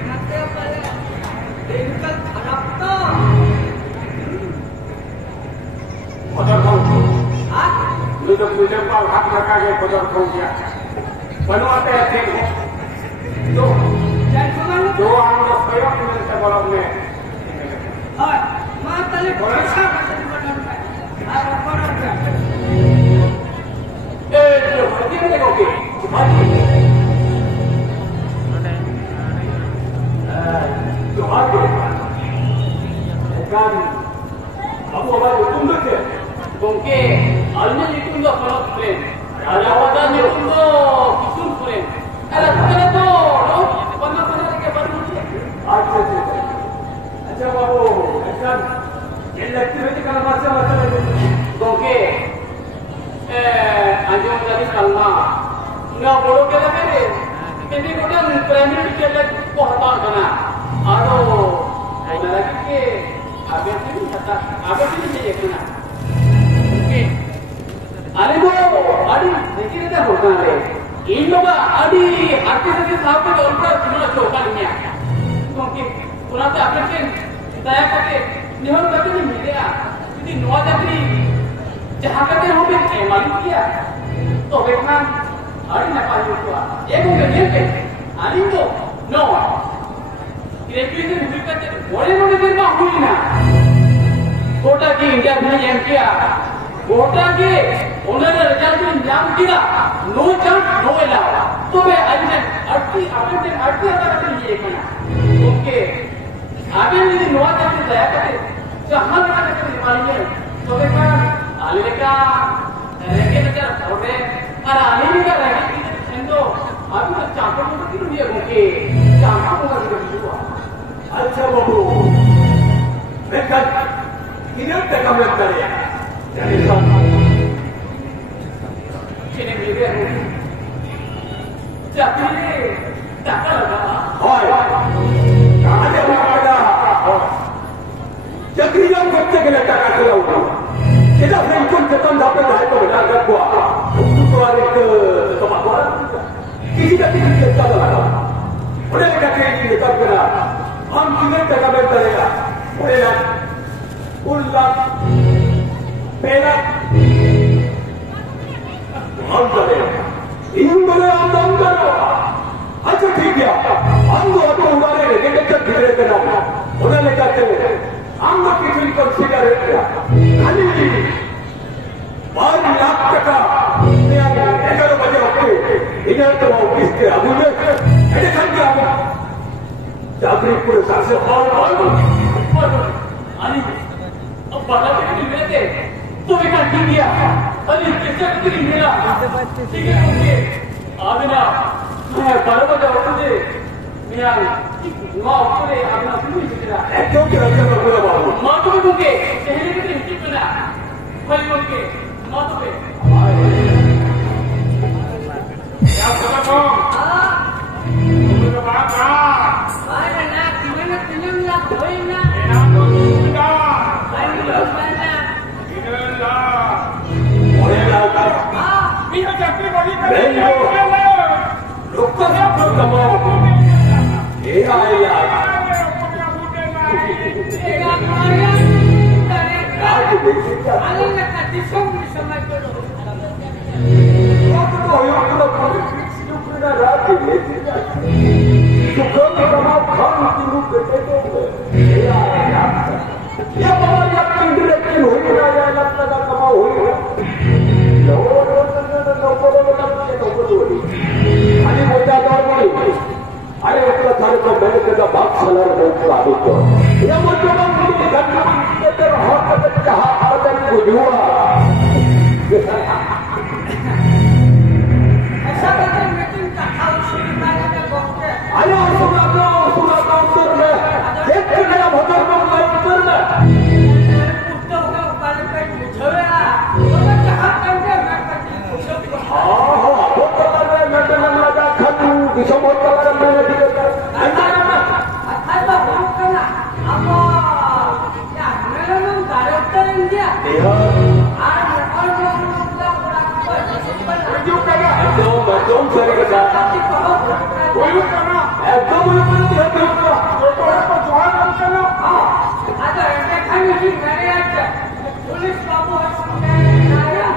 Nanti apa ya? Ini kan harap tuh. हो गया बनवाते हैं ठीक है तो जो हम लोग स्वयं मिलते बड़ा में मां तले पैसा जो भर्ती में देखोगे जो आगे kan kamu apa itu ke bongke alnya itu enggak kalau keren ada wadah itu enggak kisun keren ada keren to no mana ke baru acha babu kan electricity kalau macam bongke anjung dari kalma enggak bodoh kena mere ini udah primary ke ko hatar kana aro lagi ke आगे से नहीं सकता आगे से नहीं देखना okay अरे वो अड़ी देखिए ना होता है इन लोग अड़ी आगे से साहब के और का चुना चौका नहीं है क्योंकि पुरा तो आगे से दया करके निहर करके नहीं मिलेगा यदि नौ जात्री जहाँ करके हम एक मालूम किया तो देखना अड़ी ना पानी हुआ एक उनके के अड़ी तो नो ग्रेजुएशन हुई करते बड़े दिन में हुई ना कोटा की इंडिया में एम किया कोटा के उन्होंने रिजल्ट में नाम दिया नो चांस नो अलाउ तो वे आज अड़ती हजार के लिए करना ओके आगे यदि नो चांस दया करे जहां लगा के मानिए तो वे का आले का रेगे का छोटे और आले का रेगे सेंदो अभी तो चापड़ में क्यों दिए ओके चापड़ को कर दिया अच्छा बाबू देखा किधर तक हम लोग करे यानी सब किने मिले चाकरी टाका लगा होय कहां से लगा चाकरी जब बच्चे के लिए टाका चलाऊंगा इधर से इनको जतन धापे धापे तो बना कर हुआ तो एक कमावा किसी का किसी चलता लगा उन्हें कहते हैं कि तब करा हम कितने टका में करेगा बोलेगा उल्ला पेला हम करेगा इन बोले हम करो अच्छा ठीक है हम तो आपको उड़ाने लगे लेकर गिरे करना उन्होंने कहते हैं हम लोग किसी कंसीडर खाली 12 लाख टका 11 बजे आपके इधर तो ऑफिस के अभी में ऐसे कर दिया चाकरी पूरे साल से आणि अब बाला के मिलते तो बेटा ठीक गया अरे किससे कितनी मिला ठीक है ओके आबिना मैं 12 बजे उठे मियां मां अपने आबिना सुनी कितना क्यों के रखा पूरा बाबू मां तो के शहर के हिस्से में ना भाई ओके मां तो या सब कौन हां तो बात अरे ना किने फिल्म ला कोई ना एना तो सुनता अरे ना इनला ओरे लाउका हां मी चाकरी बड़ी करे लोग को सब कमाओ ए आया एगा मारिया करे आज देखिए आले ना कति समय करो तो यो पूरा पॉलिटिक्स के ऊपर रात है सुखम कमाओ खान की रूप देते तो ये बाबा ये इंटरेक्शन होई ना या लगता का कमाओ होई नो खाली मोटा दौर नहीं अरे उसका थारे को मैंने का बाप सलार बहुत आदि को ये मोटा बाप की घटना के तरह हर कहा हर दिन गुजुआ ऐसा करके मीटिंग का हाउस मारने का बोलते अरे सुना तो उत्तर में एक नया भोटर को उत्तर में उत्तर का ऊपर पे मुझे तो कहां करके मैं पूछो हां भोटर में मैं तो लगा खतू दिशा भोटर में मैं दिख अच्छा अच्छा फोन करना अब क्या मेरे नाम डायरेक्टर इंडिया एकदम करेगा कोई करना एकदम मुझे पता है तो जवान करना हां अच्छा ऐसे खाने की मेरे आज पुलिस बाबू हसन ने आया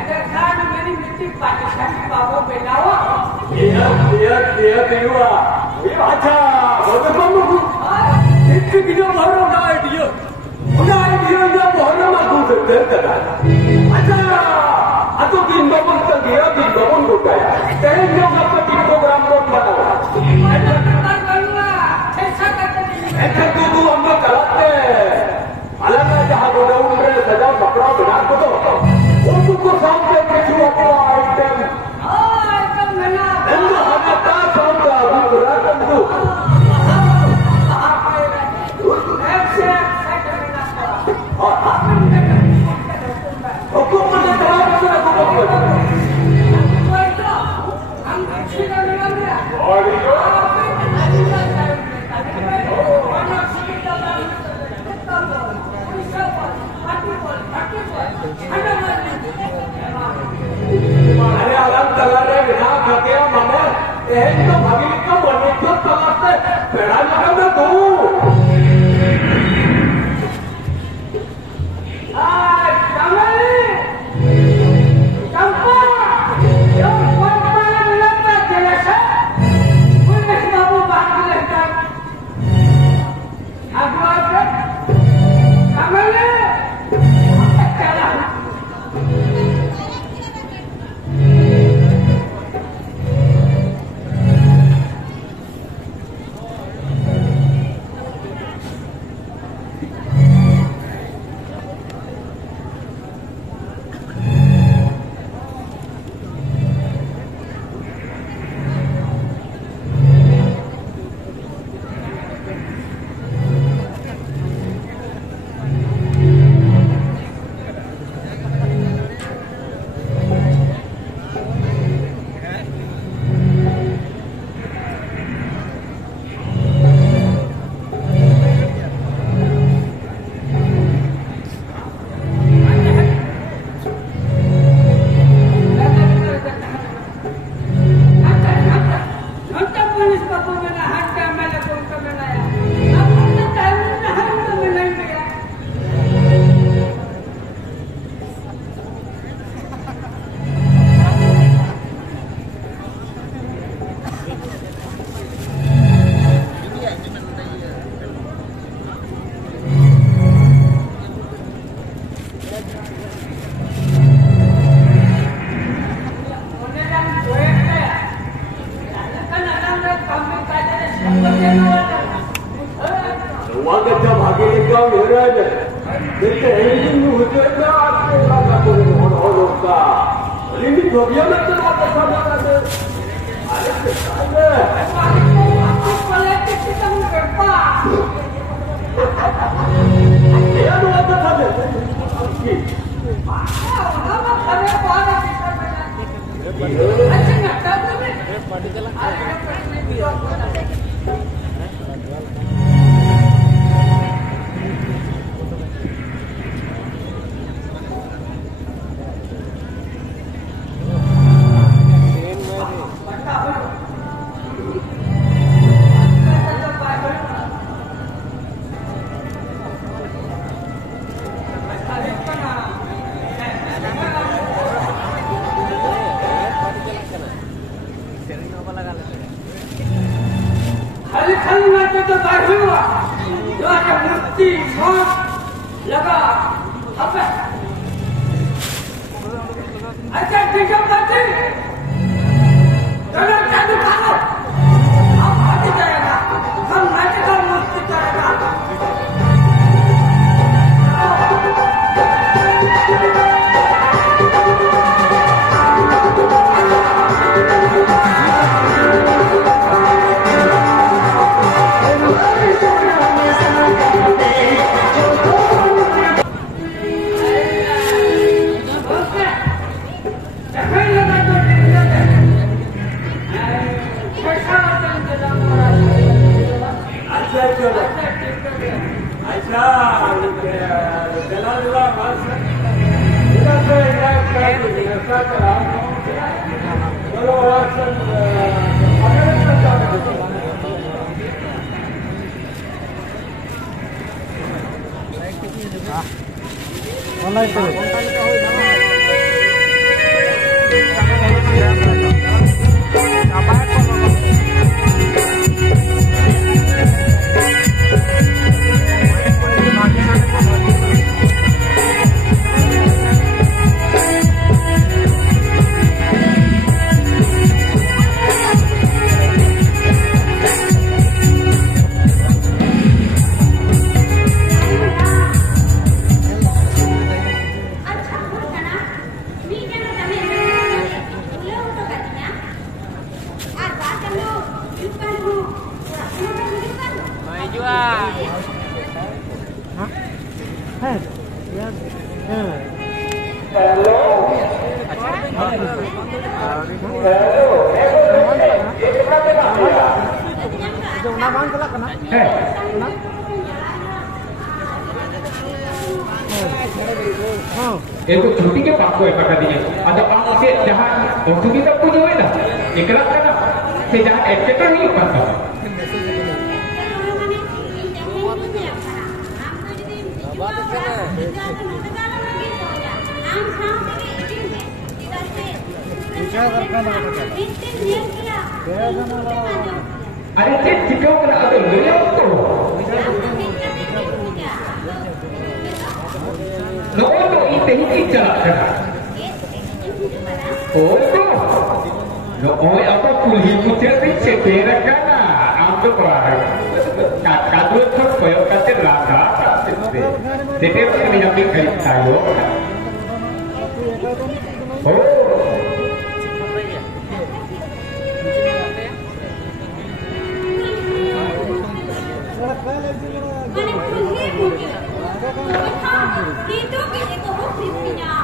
अगर खान मेरी meeting party dia tiwa. Ini baca, baca kamu. Itu kita baru dah dia. Udah dia dah baru aku terkena. Baca, atau kita pun dia kita pun buka. Tapi dia apa kita program pun mana? ऐसे तो हम लोग चलाते अलग जहाँ बोले उम्र सजा पकड़ा बिना को तो उनको सामने कुछ अपना आइटम इंदु हमें तार सामने बुरा कंदू हुकूमत ने तलाक से हुकूमत और यो अरे अलग कलर है बिना खाते मने एक तो भगी का बने तो तलाक से पेड़ा लगा दो तू कमली चंपा यो कौन पाला मिलता जैसे पुलिस बाबू बाहर लेता अगवा कमली चला Online itu cuti ke Pak Kue pada dia. Ada Pak Kue jahat, waktu kita punya wena. Ikhlas kan? Sejahat kita ni pasal. Ada jika mana ada beliau tu. Nono itu jalan sana. Oh tu. Nono apa kulit putih ni cedera kana. Ambil perah. Kadut tu koyo kata lada. Jadi kami nak beri tayo. Oh. Itu itu buktinya.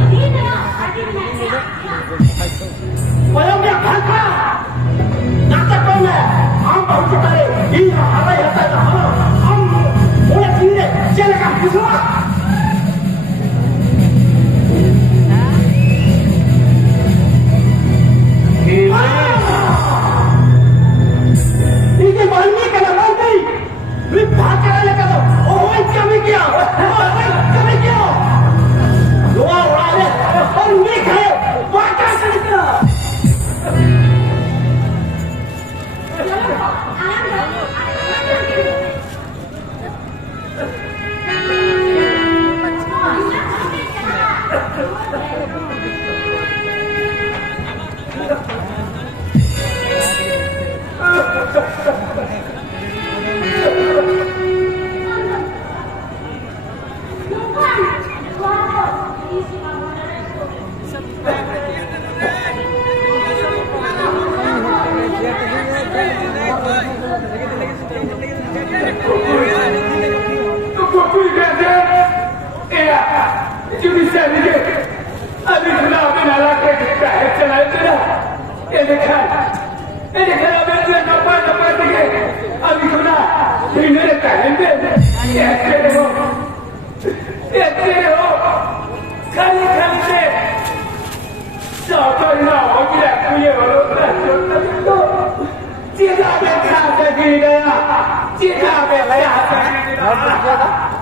Ini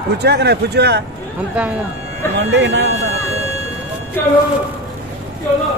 पूछा करे पूछा हंतंग मंडी ना चलो चलो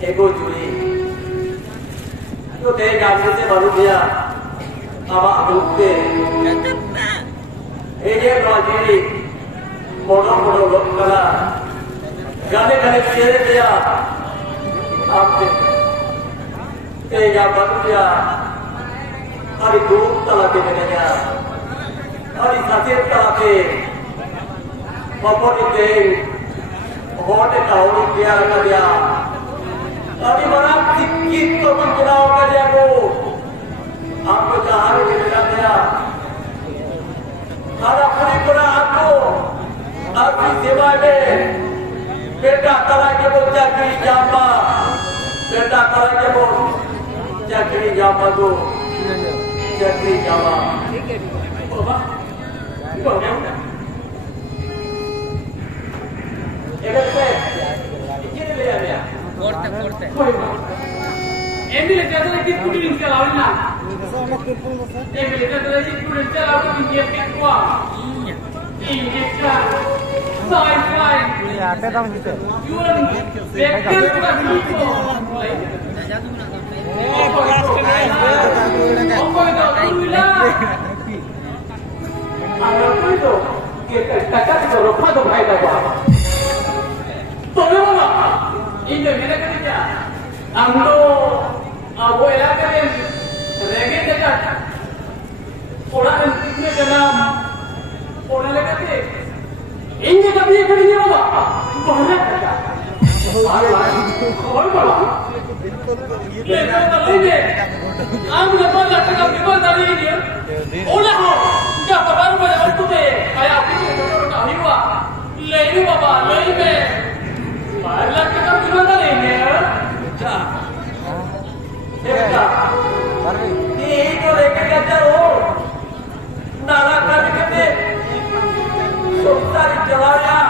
Ego Juli, itu deh kami se baru dia, apa bukti? Ini lagi modal kala, gane ciri dia, apa? Yang baru dia, hari dulu telah dimennya, hari sakit telah di, maupun itu, hotel tahu dia dia. Tapi malam sikit tu pun kenal kerja aku. Aku cahari di dalam dia. Harap pura aku. Aku sewa ini. Beda kalau dia pun cakri jamba. Beda kalau dia pun cakri jamba tu. Cakri jamba. Apa? Apa yang? Ini saya. Ini dia dia. Corte. Emile te hace decir que tienes que la orina. Emile te hace decir que tienes que la orina y que tú inyectar. Sai. Ya, apa dah macam? Jualan vektor juga gitu. Apa itu? Apa itu? Kita takkan berupa tu baik dah. Tolong lah. Ini mana kerja? Amdo, abu elak kan? Regi kerja. Orang ini kenam, orang lagi kerja. Ini tapi kerja apa? Banyak kerja. Banyak. Lepas tu ini, amdo lepas tu kita tadi ini. Orang dia baru pada waktu tu, kayak apa itu orang kahwa. Lepas bapa, lepas. Baiklah kita gimana ini ya? Ini mereka kata nalakan kita susah jalannya.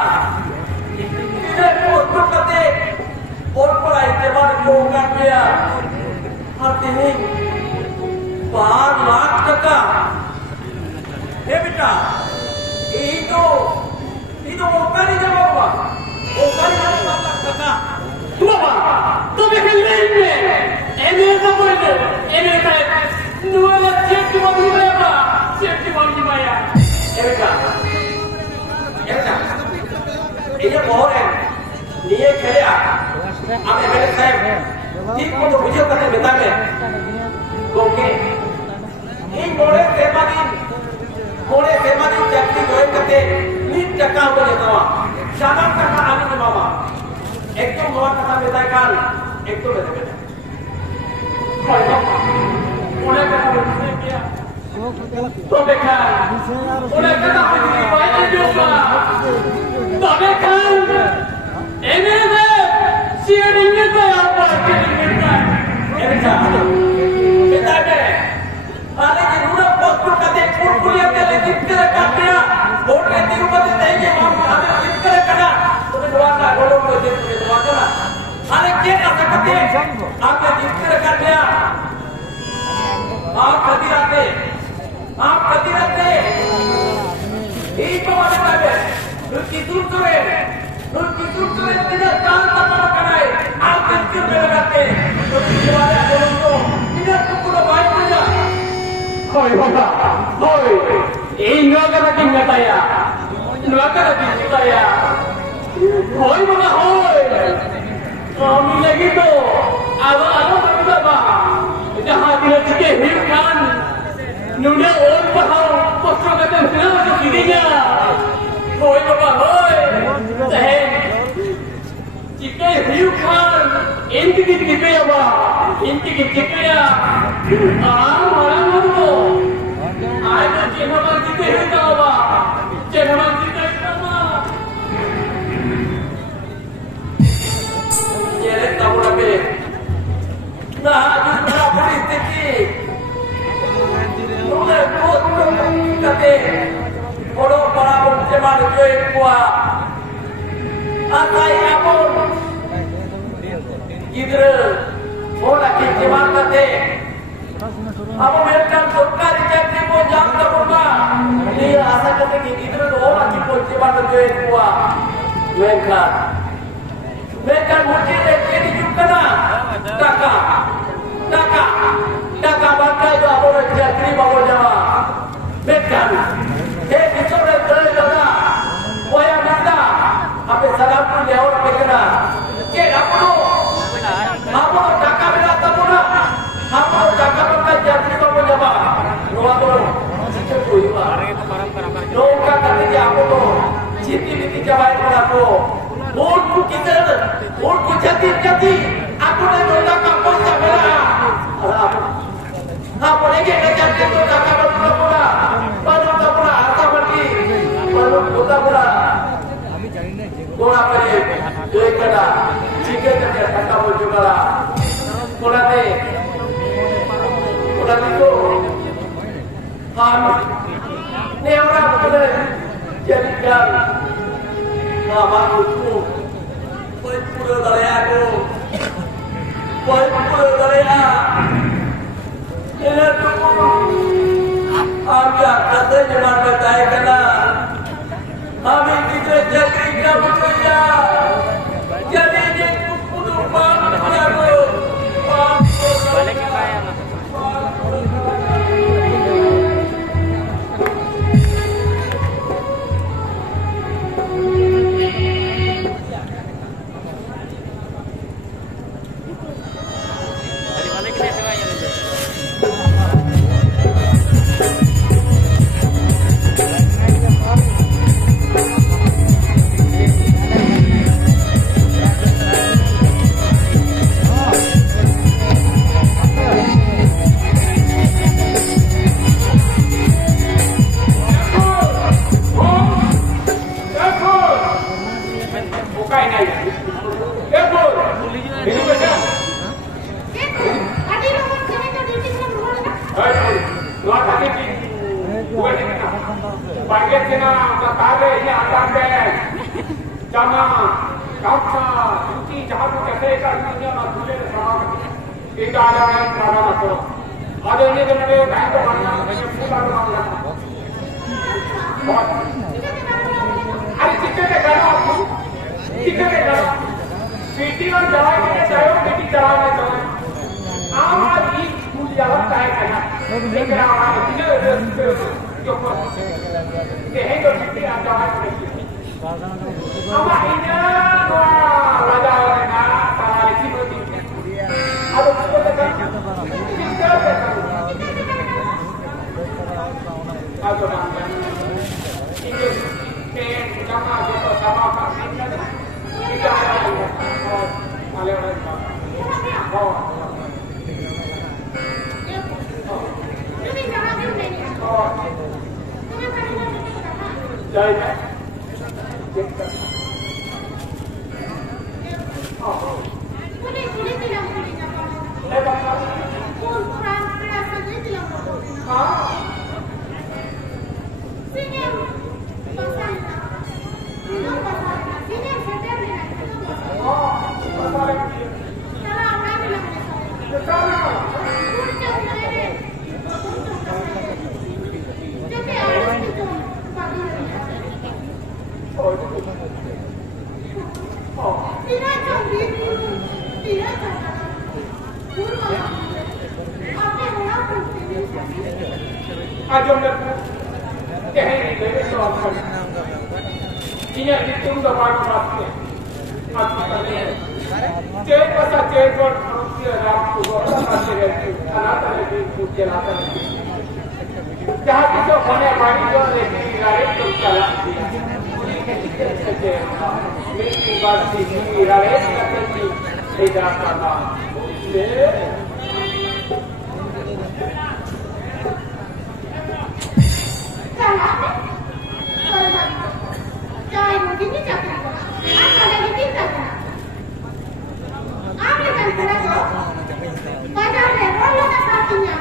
Tidak untuk kita orang itu bukan dia. Artinya bahan mak cakap. Beta, itu bukan dia apa? Bukan dia apa cakap. Tuapa, tu bikin lagi. Ini apa boleh? Ini apa? Nuala cek cuma berapa? Cek cuma berapa? Beta. Ini boleh. Niye kerja. Apa yang saya? Tik pun bujuk kata beta me. Oke. Ini boleh semakin jadi join kata. Ni cakap boleh tahu. Jangan kata ani ni mama. Ekto mama kata beta kan. Ekto beta. Boleh kata beta. तो देखा उन्हें कहा कि भाई जोगा तो देखा इन्हें से शेयरिंग में आप शेयरिंग में ऐसा बेटा ने आने की रूप पोस्ट करते पुलिया के लिए जिक्र करते हैं वोट के दिन पर देंगे हम हमें जिक्र करना तो दुआ का बोलो को जिक्र दुआ करना आने के ऐसा करते आपने जितने रखा दिया आप कति रहते एक बार बतावे नुकी दूर tidak tahu apa makanai आप कितने में लगाते तो तुम्हारे बोलों तो tidak तुमको बाइक में जा होय बाबा होय नौकर की बताया होय बाबा होय kami lagi tu ada bapak jahar tidak cikgu hidupan nuda orang paham postur kata kenapa tu dirinya hoy bapak hoy teh cikgu hidupan inti kita ya bapak inti kita ya orang tu ada jenama kita hidup bapak jenama kita tahu lagi, nah juga politik, mulai kotor kate, orang para pejabat jual kuah, atai apa, gidra, orang pejabat kate, apa mereka surkar jadi pojam terbuka, dia asal kate gidra orang pejabat jual kuah, mereka mungkin jadi juga Daka bangkai itu apa orang jadi bawa Jawa, mereka, itu orang terlalu dada, wayang dada, apa salam pun dia orang berkena, apa Daka berada pula, apa Daka bangkai jadi bawa Jawa, nuato, itu juga, nuka kata dia apa tu, citi Jawa itu apa? Urku kita, urku jati, aku dah nolak kampus sebelah. Apa lagi nak jadi tu tak kapan pula, baru tak pula, asal pergi, baru tak pula. Bola pergi, dua kena, jika jadi tak kapan juga lah. Bola itu, ni orang boleh jadikan. Nama itu, pura daraya aku, pura daraya. Ini tu, kami akan terjemah bertanya kena, kami kita jadi kamu kerja, jadi ini pura bang aku, balik ke bayang. Kalau tidak canggih dulu, tidak canggih. Dulu apa yang orang Aja mer, kehini lele so apa? Ini itu dah baru masuk. Masuk tadi. Cek pasal cek buat manusia rapu, orang masih rapu. Anak lagi pujian anak lagi. Jahat itu mana bari jual lagi, lari tu jalan. Mesti basi ni lari tapi tidak kena. Jangan begini cakap. Apa lagi kita? Apa yang terasa? Pada level yang satunya.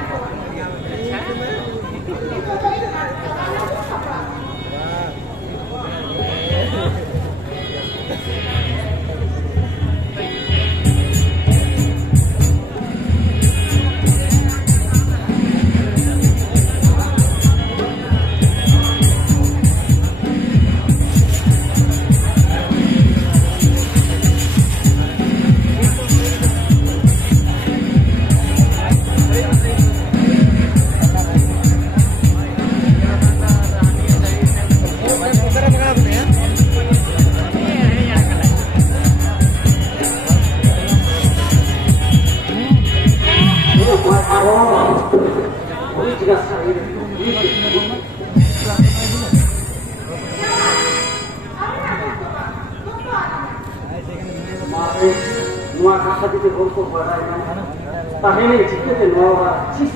Itu tadi kalau apa? Nuah kasar itu untuk barang. Tapi ini jika itu nuah cis.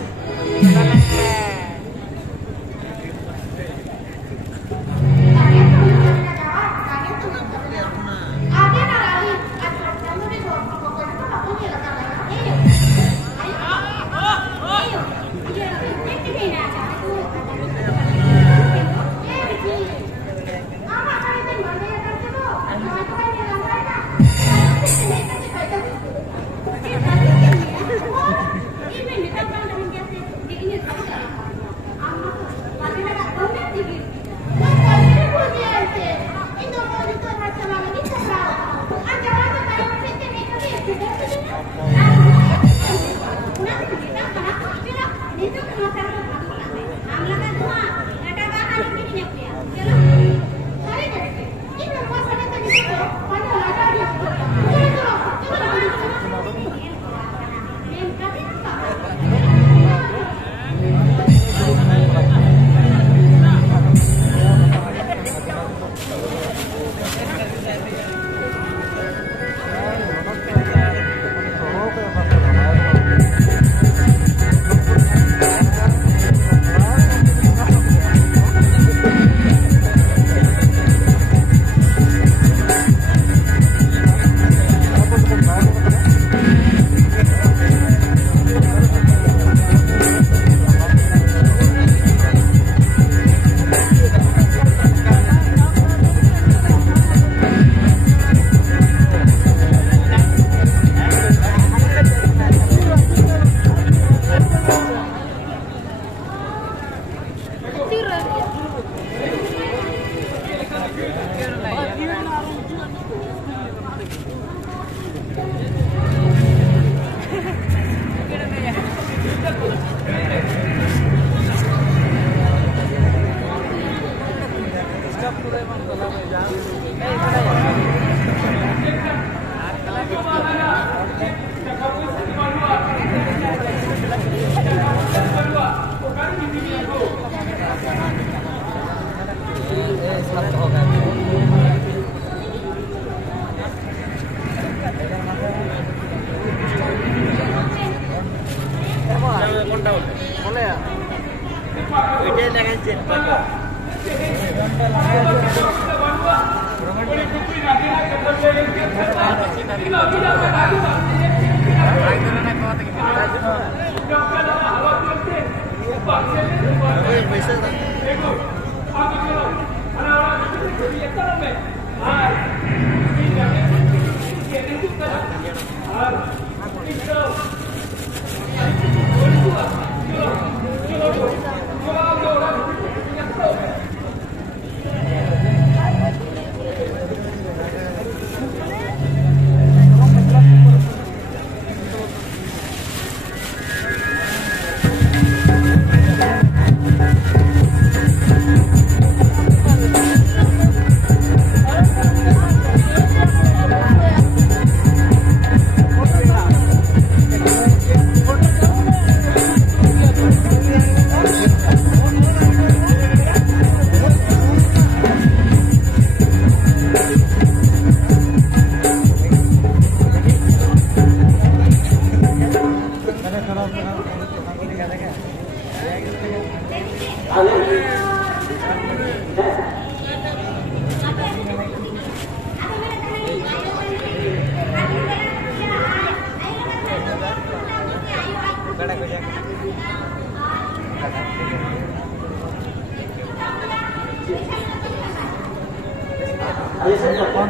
Ayo saya telepon.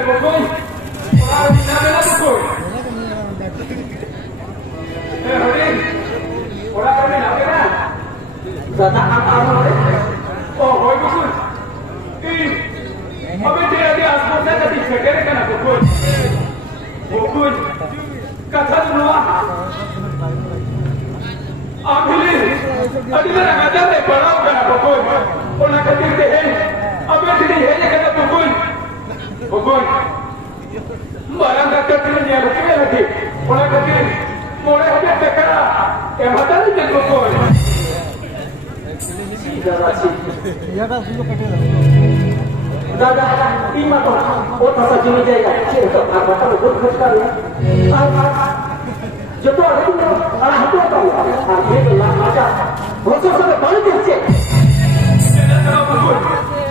Bukun, orang di sana lah bukun. Hodin, orang kami nak kena. Data apa? Oh, hoi bukun. Abi dia asal saya tadi sekarang kena bukun. Bukun, kata semua. Ambil, adi mana kata saya parau kena bukun. Orang kata dia, abi dia kena bukun. Bukun, barang kata dia bukan lagi. Orang kata boleh ada sekarang. Yang mata ni bukun. दादा इमा तो वो थसा Jimmy जाएगा छे तो आप बता बहुत खर्च कर रहे हैं जो तो है तो और हम तो आप ये तो लाभ आजा बहुत से बड़े दिन से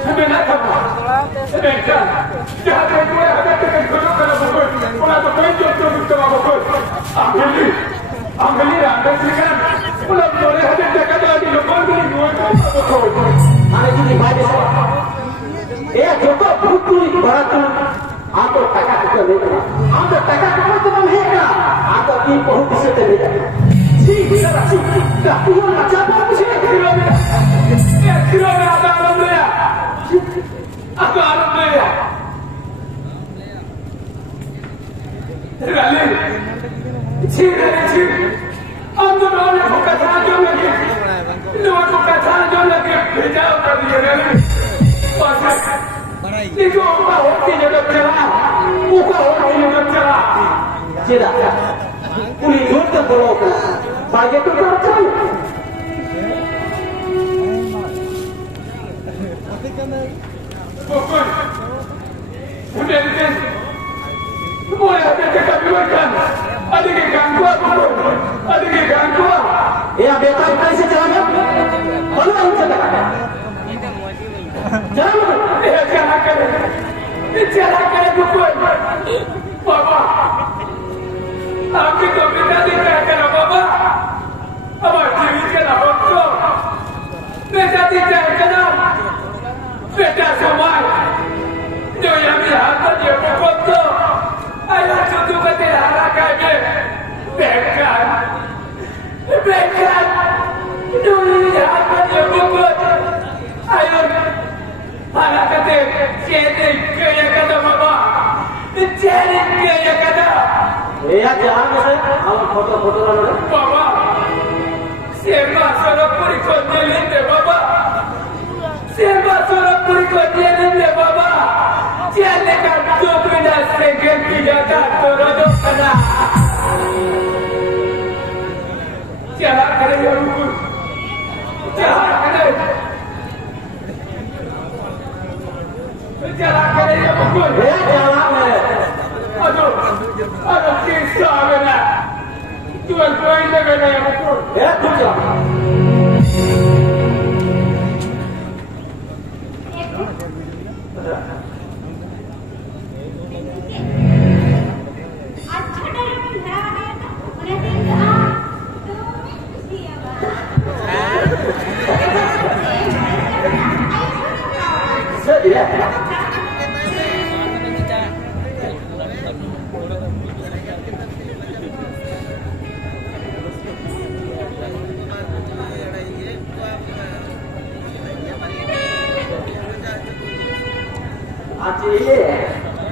sebenarnya apa? Sebenarnya jika saya ada dengan kodok kalau bukun, orang tu penjat tu kita bukun. Ambil anda sikan, orang boleh ada dekat di lokal ni dua bukun. Ada juga baca semua. जो तो भूतपूरी भारत आप तो टका टका नहीं करना आप तो टका टका तो हम है ना आप तो की बहुत से चले जाए ठीक है ठीक है तू ना चाहता मुझे किलो में आता आराम ले आता आराम ले राले ठीक हम तो नौने को कथा जो लगे नौने को कथा जो लगे भेजा कर दिए राले Itu apa hoki juga cerah, muka hoki juga cerah. Tidak, kulit dulu terbolok, bagai itu tercai. Bukun, udah kan, boleh ada dekat biarkan, ada ke gangguan bukun, ada ke gangguan. Ya beta itu sejarahnya, kalau yang sejarah. Jangan bukun, Bapa. Aku tu minta dikatakan Bapa. Apa diri kena bukun? Minta dikatakan. Minta semua. Jangan biarkan dia bukun. Ayah cucu kita harakan dia. Bekan. Jangan dia bukun. Ayah. Anak kata, jadi kaya kata Bapa, jadi kaya kata. jangan saya, kalau foto-foto lalu. Bapa, siapa suruh puri kau nyelin deh Bapa, siapa suruh puri kau nyelin deh Bapa, jangan kan tu benda segel pijata terus kena. Jangan kena yang ukur, jangan kena. Jalan kena yang bukun. Jalan. Aduh kisah benar. Tuan poin kena yang bukun. Betul.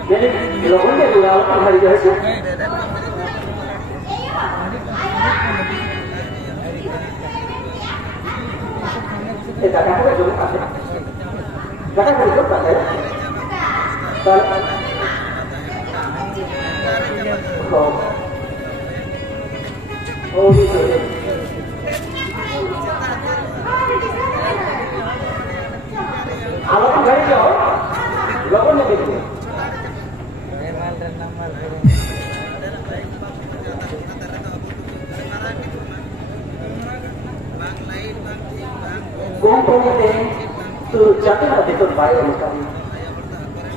Jadi logon dia dua hari biasa. Kakak aku juga kasih. Kakak aku juga kasih. Oh gitu. Kalau enggak jauh, logon gitu. Gompong ini tu jatuh ada tu bayar sekali.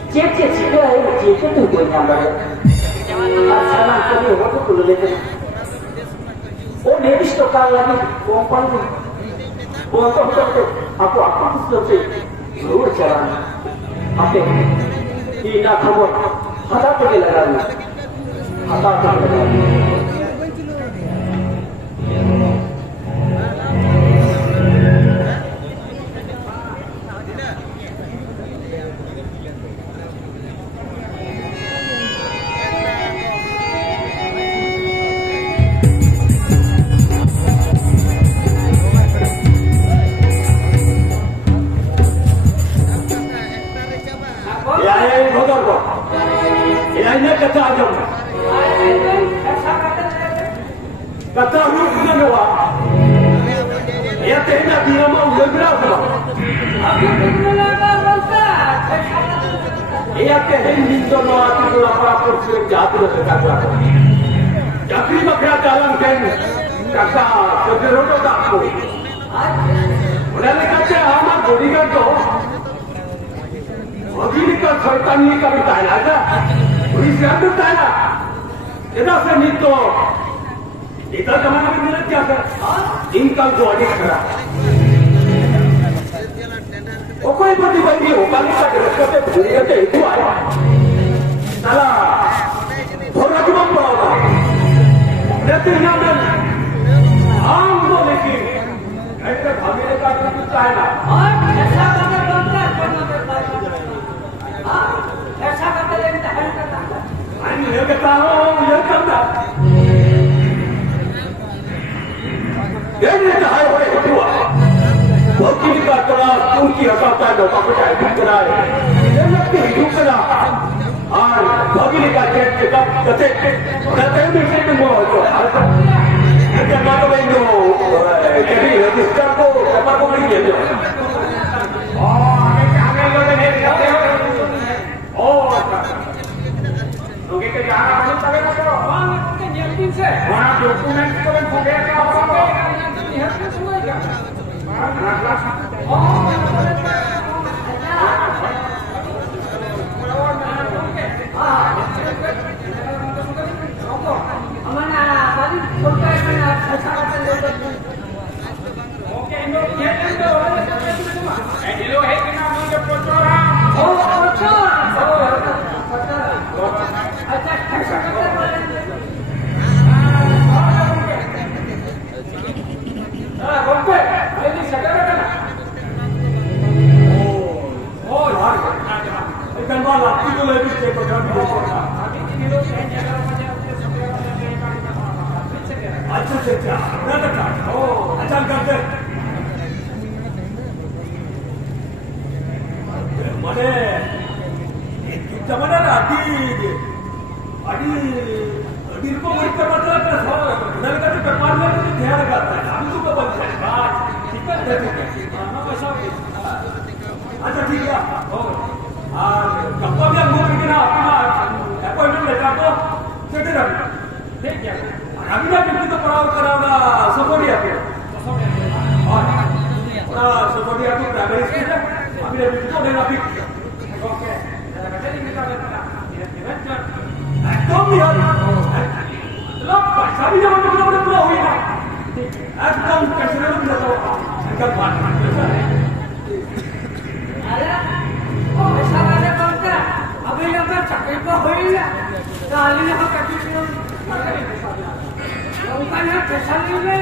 Cek juga ini cek tu punya bayar. Sanang kami waktu kulo lekan. Oh ladies to kal lagi kompon tu. Untuk aku sudah luar jalan. Apa? Tidak kamu ada pergi lagi. Ada pergi lagi. Kata lu punya doa. Ya tehna dia mau berapa? Aku berapa bangsa? Ya tehna minta doa tu lapar kursi jatuh dekat. Jakri bakra dalam kan kata sejerodo takku. Mereka kata amat bodyguard tu. Begini kan syaitan ni kami tanya aja. Polis yang tu tanya. Kita senito. Kita kemana mana क्या कर? इनका जो अधिक करा। वो कोई प्रतिबंधी हो पानी का जगत पे भूल गए तो आया। साला थोड़ा क्यों पड़ा? रहते ना ना आम तो लेकिन ऐसे भागने का कुछ चाहे ना। ऐसा करना बनता है करना पड़ता है। ऐसा करते लेकिन हर करता है। मैं ये कहता हूँ ये करना। ये नहीं है वो हुआ वकील का करा उनकी हकाता है लोगों को चाहे करा ये लगती है क्यों करा और वकील का जेट के कब कहते हैं मिलने में वो जो ये मानो भाई जो कभी रजिस्टर को पेपर को नहीं देते हमें लोग नहीं करते हो लोग के जाना नहीं करेगा तो वहाँ के नियम से वहाँ डॉक्यूमेंट को भी भूलेगा अच्छा ठीक है कब आप मुझे ना अपना अपॉइंटमेंट लेकर तो चलते रहो ठीक है अभी ना कितनी तो पढ़ाओ कराना सपोर्टिया के और सपोर्टिया की प्राइमरी स्कूल है अभी अभी तो नहीं अभी ओके एकदम यार लोग पैसा भी जमा करना पड़ता पूरा हुई ना एकदम कैसे ना मिलता हो एकदम बात ऐसा वाले बनता अभी लोग चक्कर को हुई ना डाली ना कभी भी उनका यहाँ पैसा नहीं है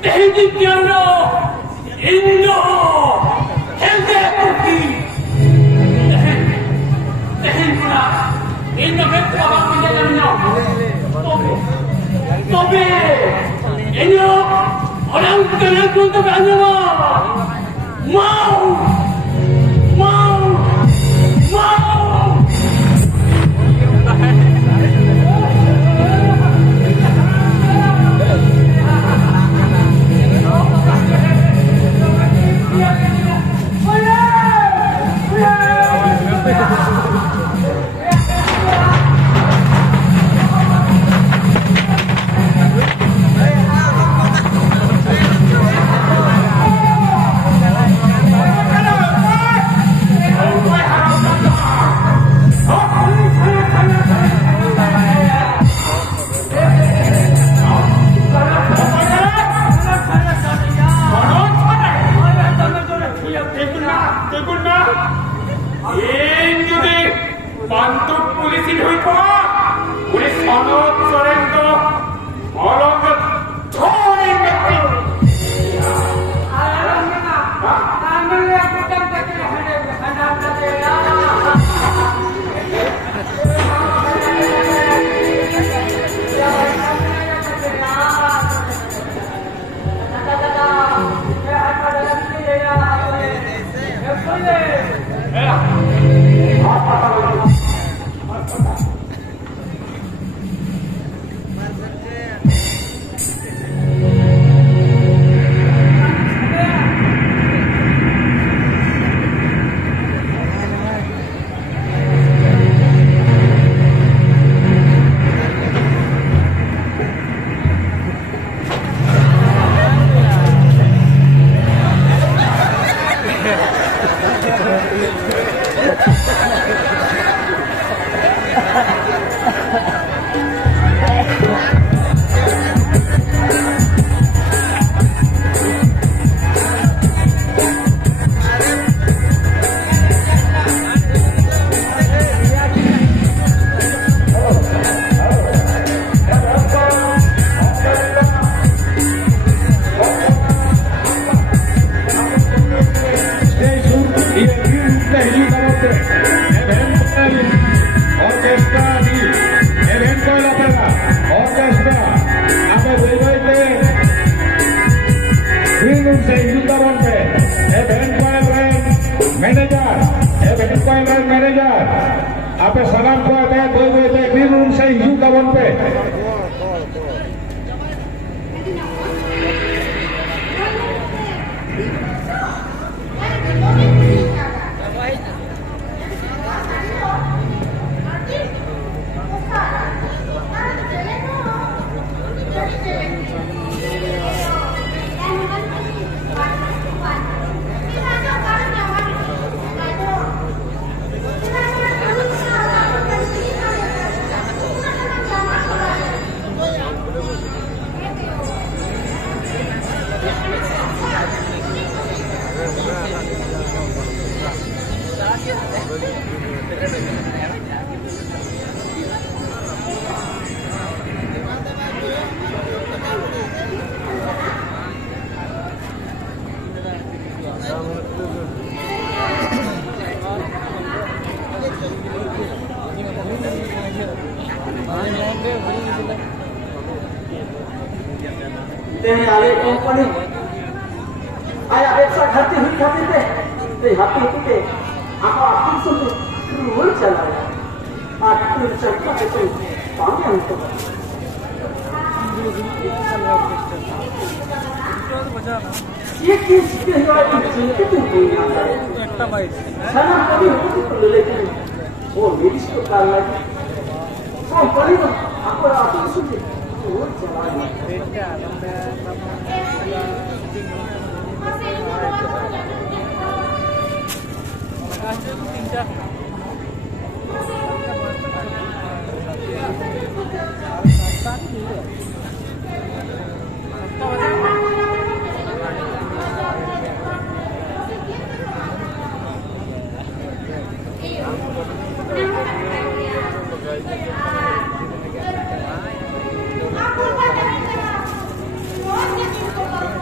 Tehdikiano Indo Helde Putih Tehen pula Indo Beku abang menjadinya Tobe Ini orang kena untuk anjama Mau Apa salam ko ada doi green room se hiu kawan pe Ini alih company. Ayah besar hati deh. Hati itu deh. Apa aku sudah rule jalan. Aku cakap itu panjang tu. ये किस के द्वारा चिंतित नहीं आता है। सारा कभी होती तो लेकिन वो मेरी इसको करना है। वो बड़ी बात आपको आप सुनिए वो चला Aku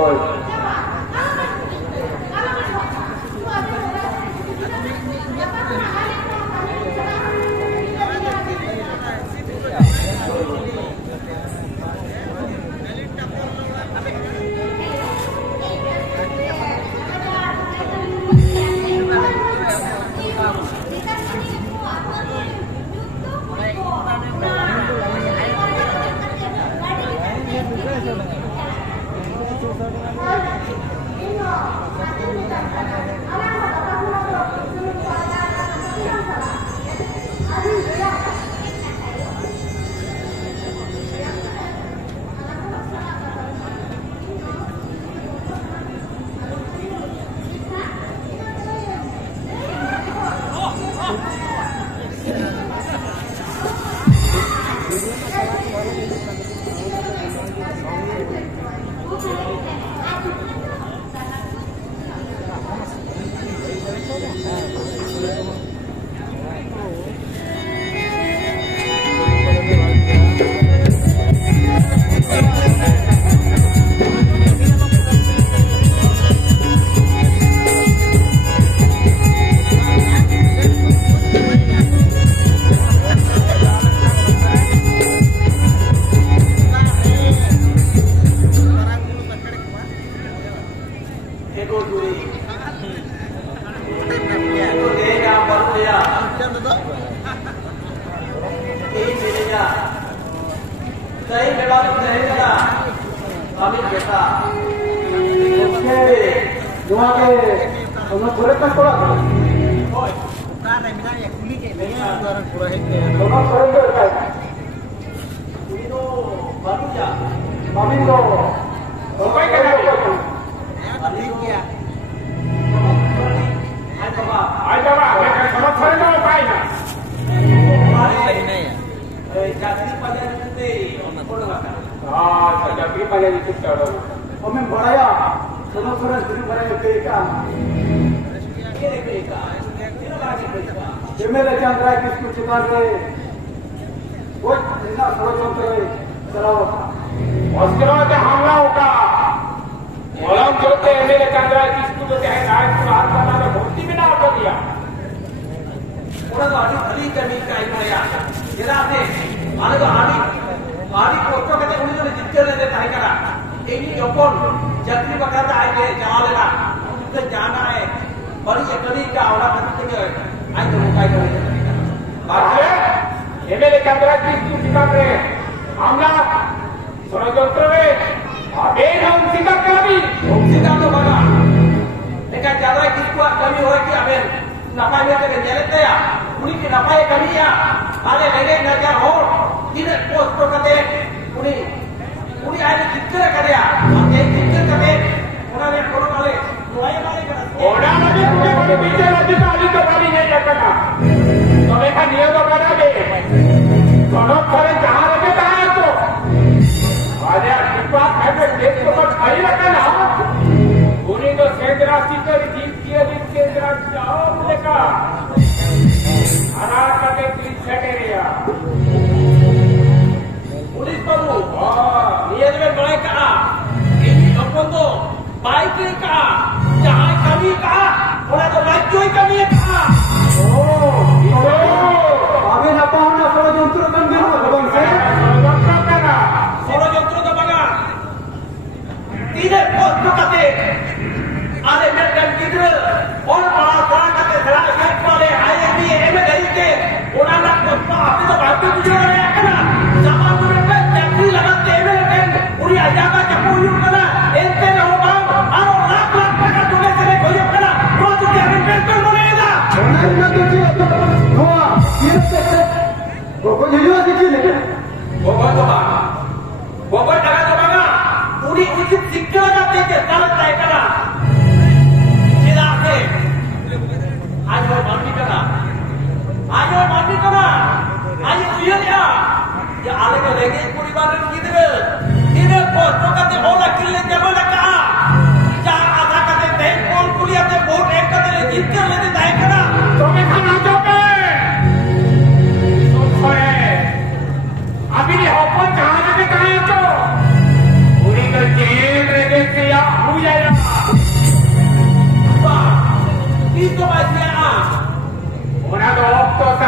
Hoy.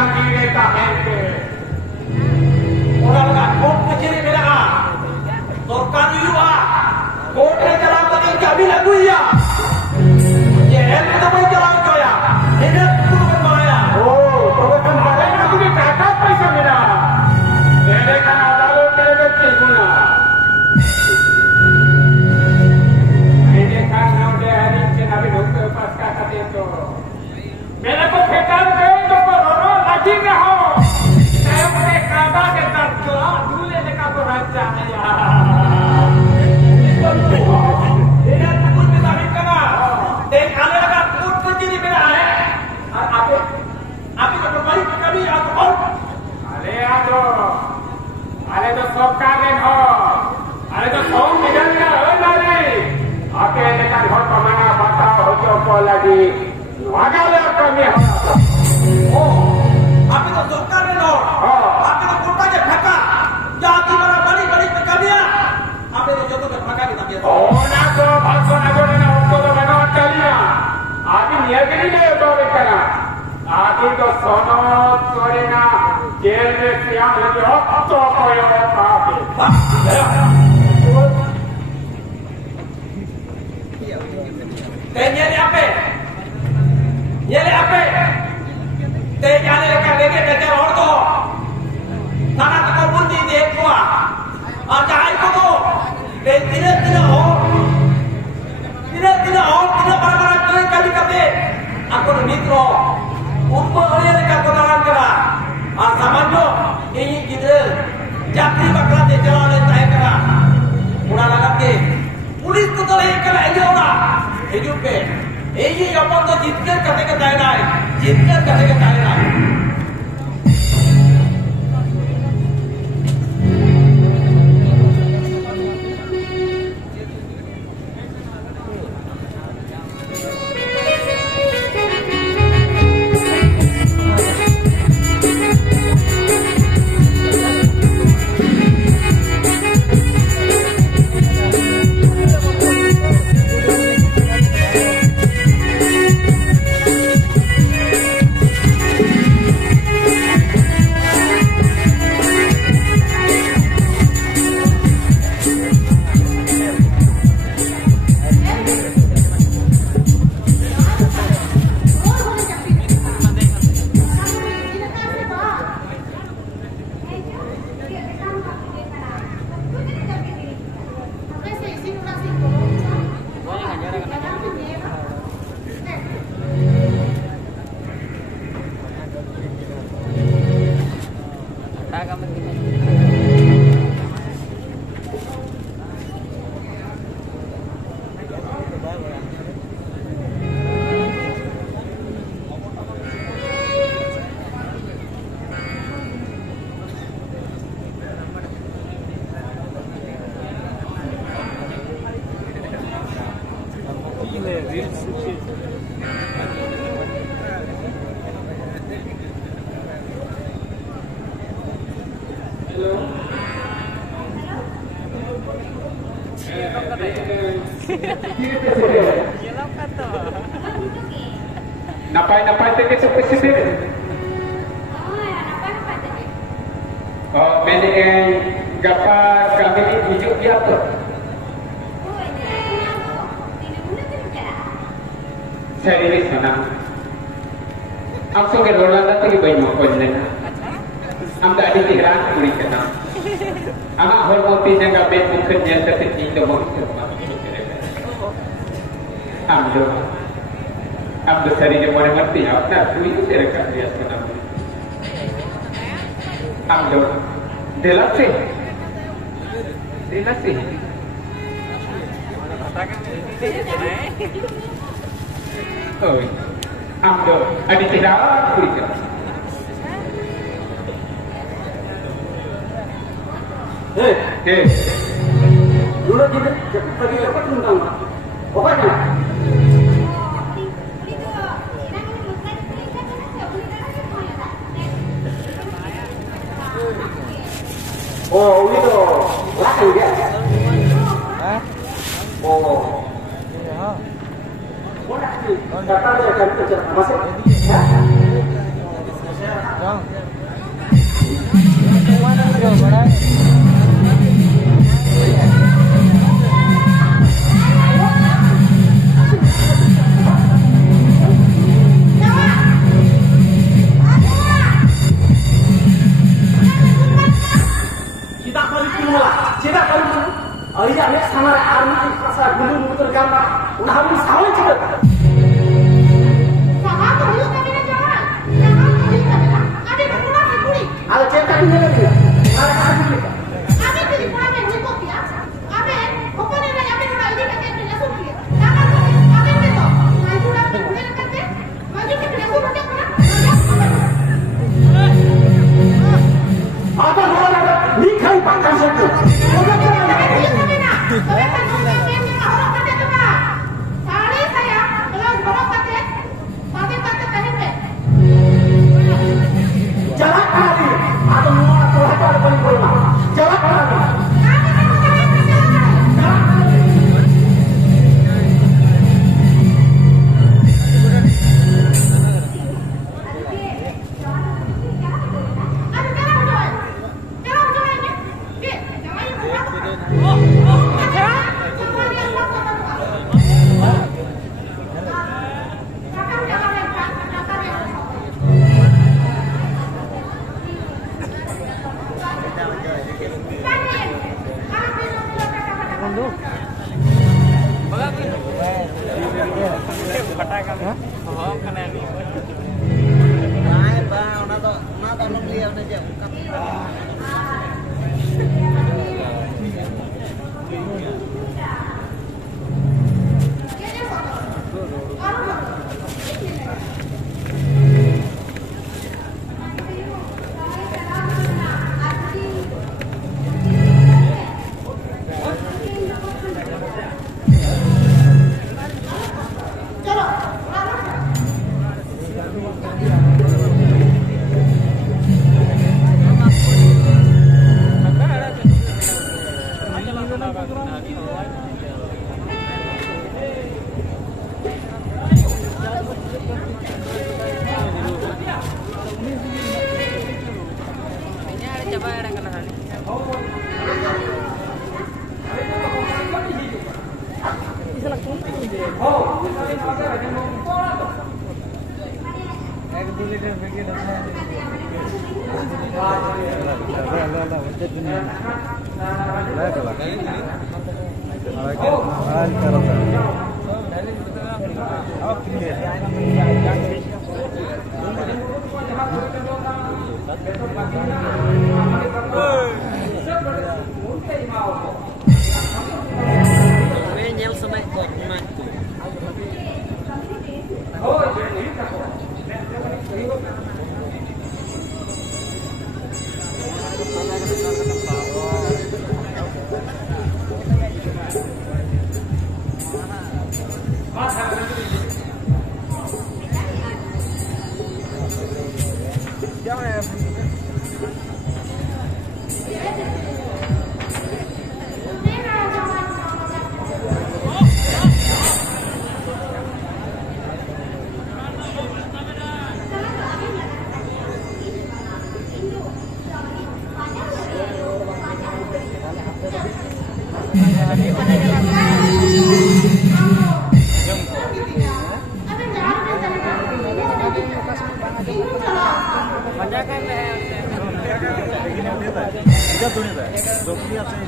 tranquila esta gente. Orang nak kau kecil bela. Torkan juga. Kau terjalan lagi kami lagu ya. Jangan kita boleh jalan kau ya. Ini turun mana? Oh, तो kan ada yang tu kata पैसा मिला. मेरे kan ada लोग तेरे चिल्ला. मेरे kan नौडे hari चनावी doctor पास का कहते तो. मेरे को फेंकान दे तो रो लगी में हो. saya punya kabar ke takjo. दूल्हे ने का तो राजा है यार. Ini tukul kita bina. Dek kali akan tukul kecil bela. Api kita balik ke kami atau अरे तो सब कागज हो अरे तो सब निकल गया हो लाली अकेले का घर कमाना पड़ता हो जो को लगी वागले कमी हो api itu dokar ni loh. Api itu kota je phaka. Jadi mana balik ke kami ya. Api itu jodoh ke phaka kita biasa. ओ ना तो भाषण आगे ना उसको तो बना चलिया आदि नियगरी ले तो बेकना आदि तो सोनो तोरेना जेल में सियाम लगे हो तो कोई और पापी Tanya ni apa? Nyari apa? Tanya ni lekat lagi baca orang tu. Tanah tu pun di dekwa. Aja aku tu. Tidak barang-barang tu kali kate. Aku ni mitro. Umpa orang lekat kotaran kera. Zaman tu ini kita jakri bakal te jalan le tay kera. Pura lagak ke. Pulis tu tu le kera aja orang. Hidup pe. Ini apa tu jitkar kate nai. Jitkar kate nai. Napai tadi spesifik. Oh, mene gapa kami ni hidup dia tu. Saya ini sana. Aku ke Rolanda tadi bayi makan ni. Am dah dikira kuri kena. Anak hormon tinggal kabel mungkin yang tertinggi tu mungkin. Am besari je mana mati apa tu itu terdekat dia sebenarnya. Am do delasi. Oh, am do adik tidak kuliah. Dulu kita pergi apa tentang apa ni? Oh, itu laku dia. Oh. Boleh. Kata dia akan kerja masuk. Ya.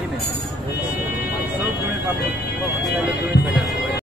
Gini. So,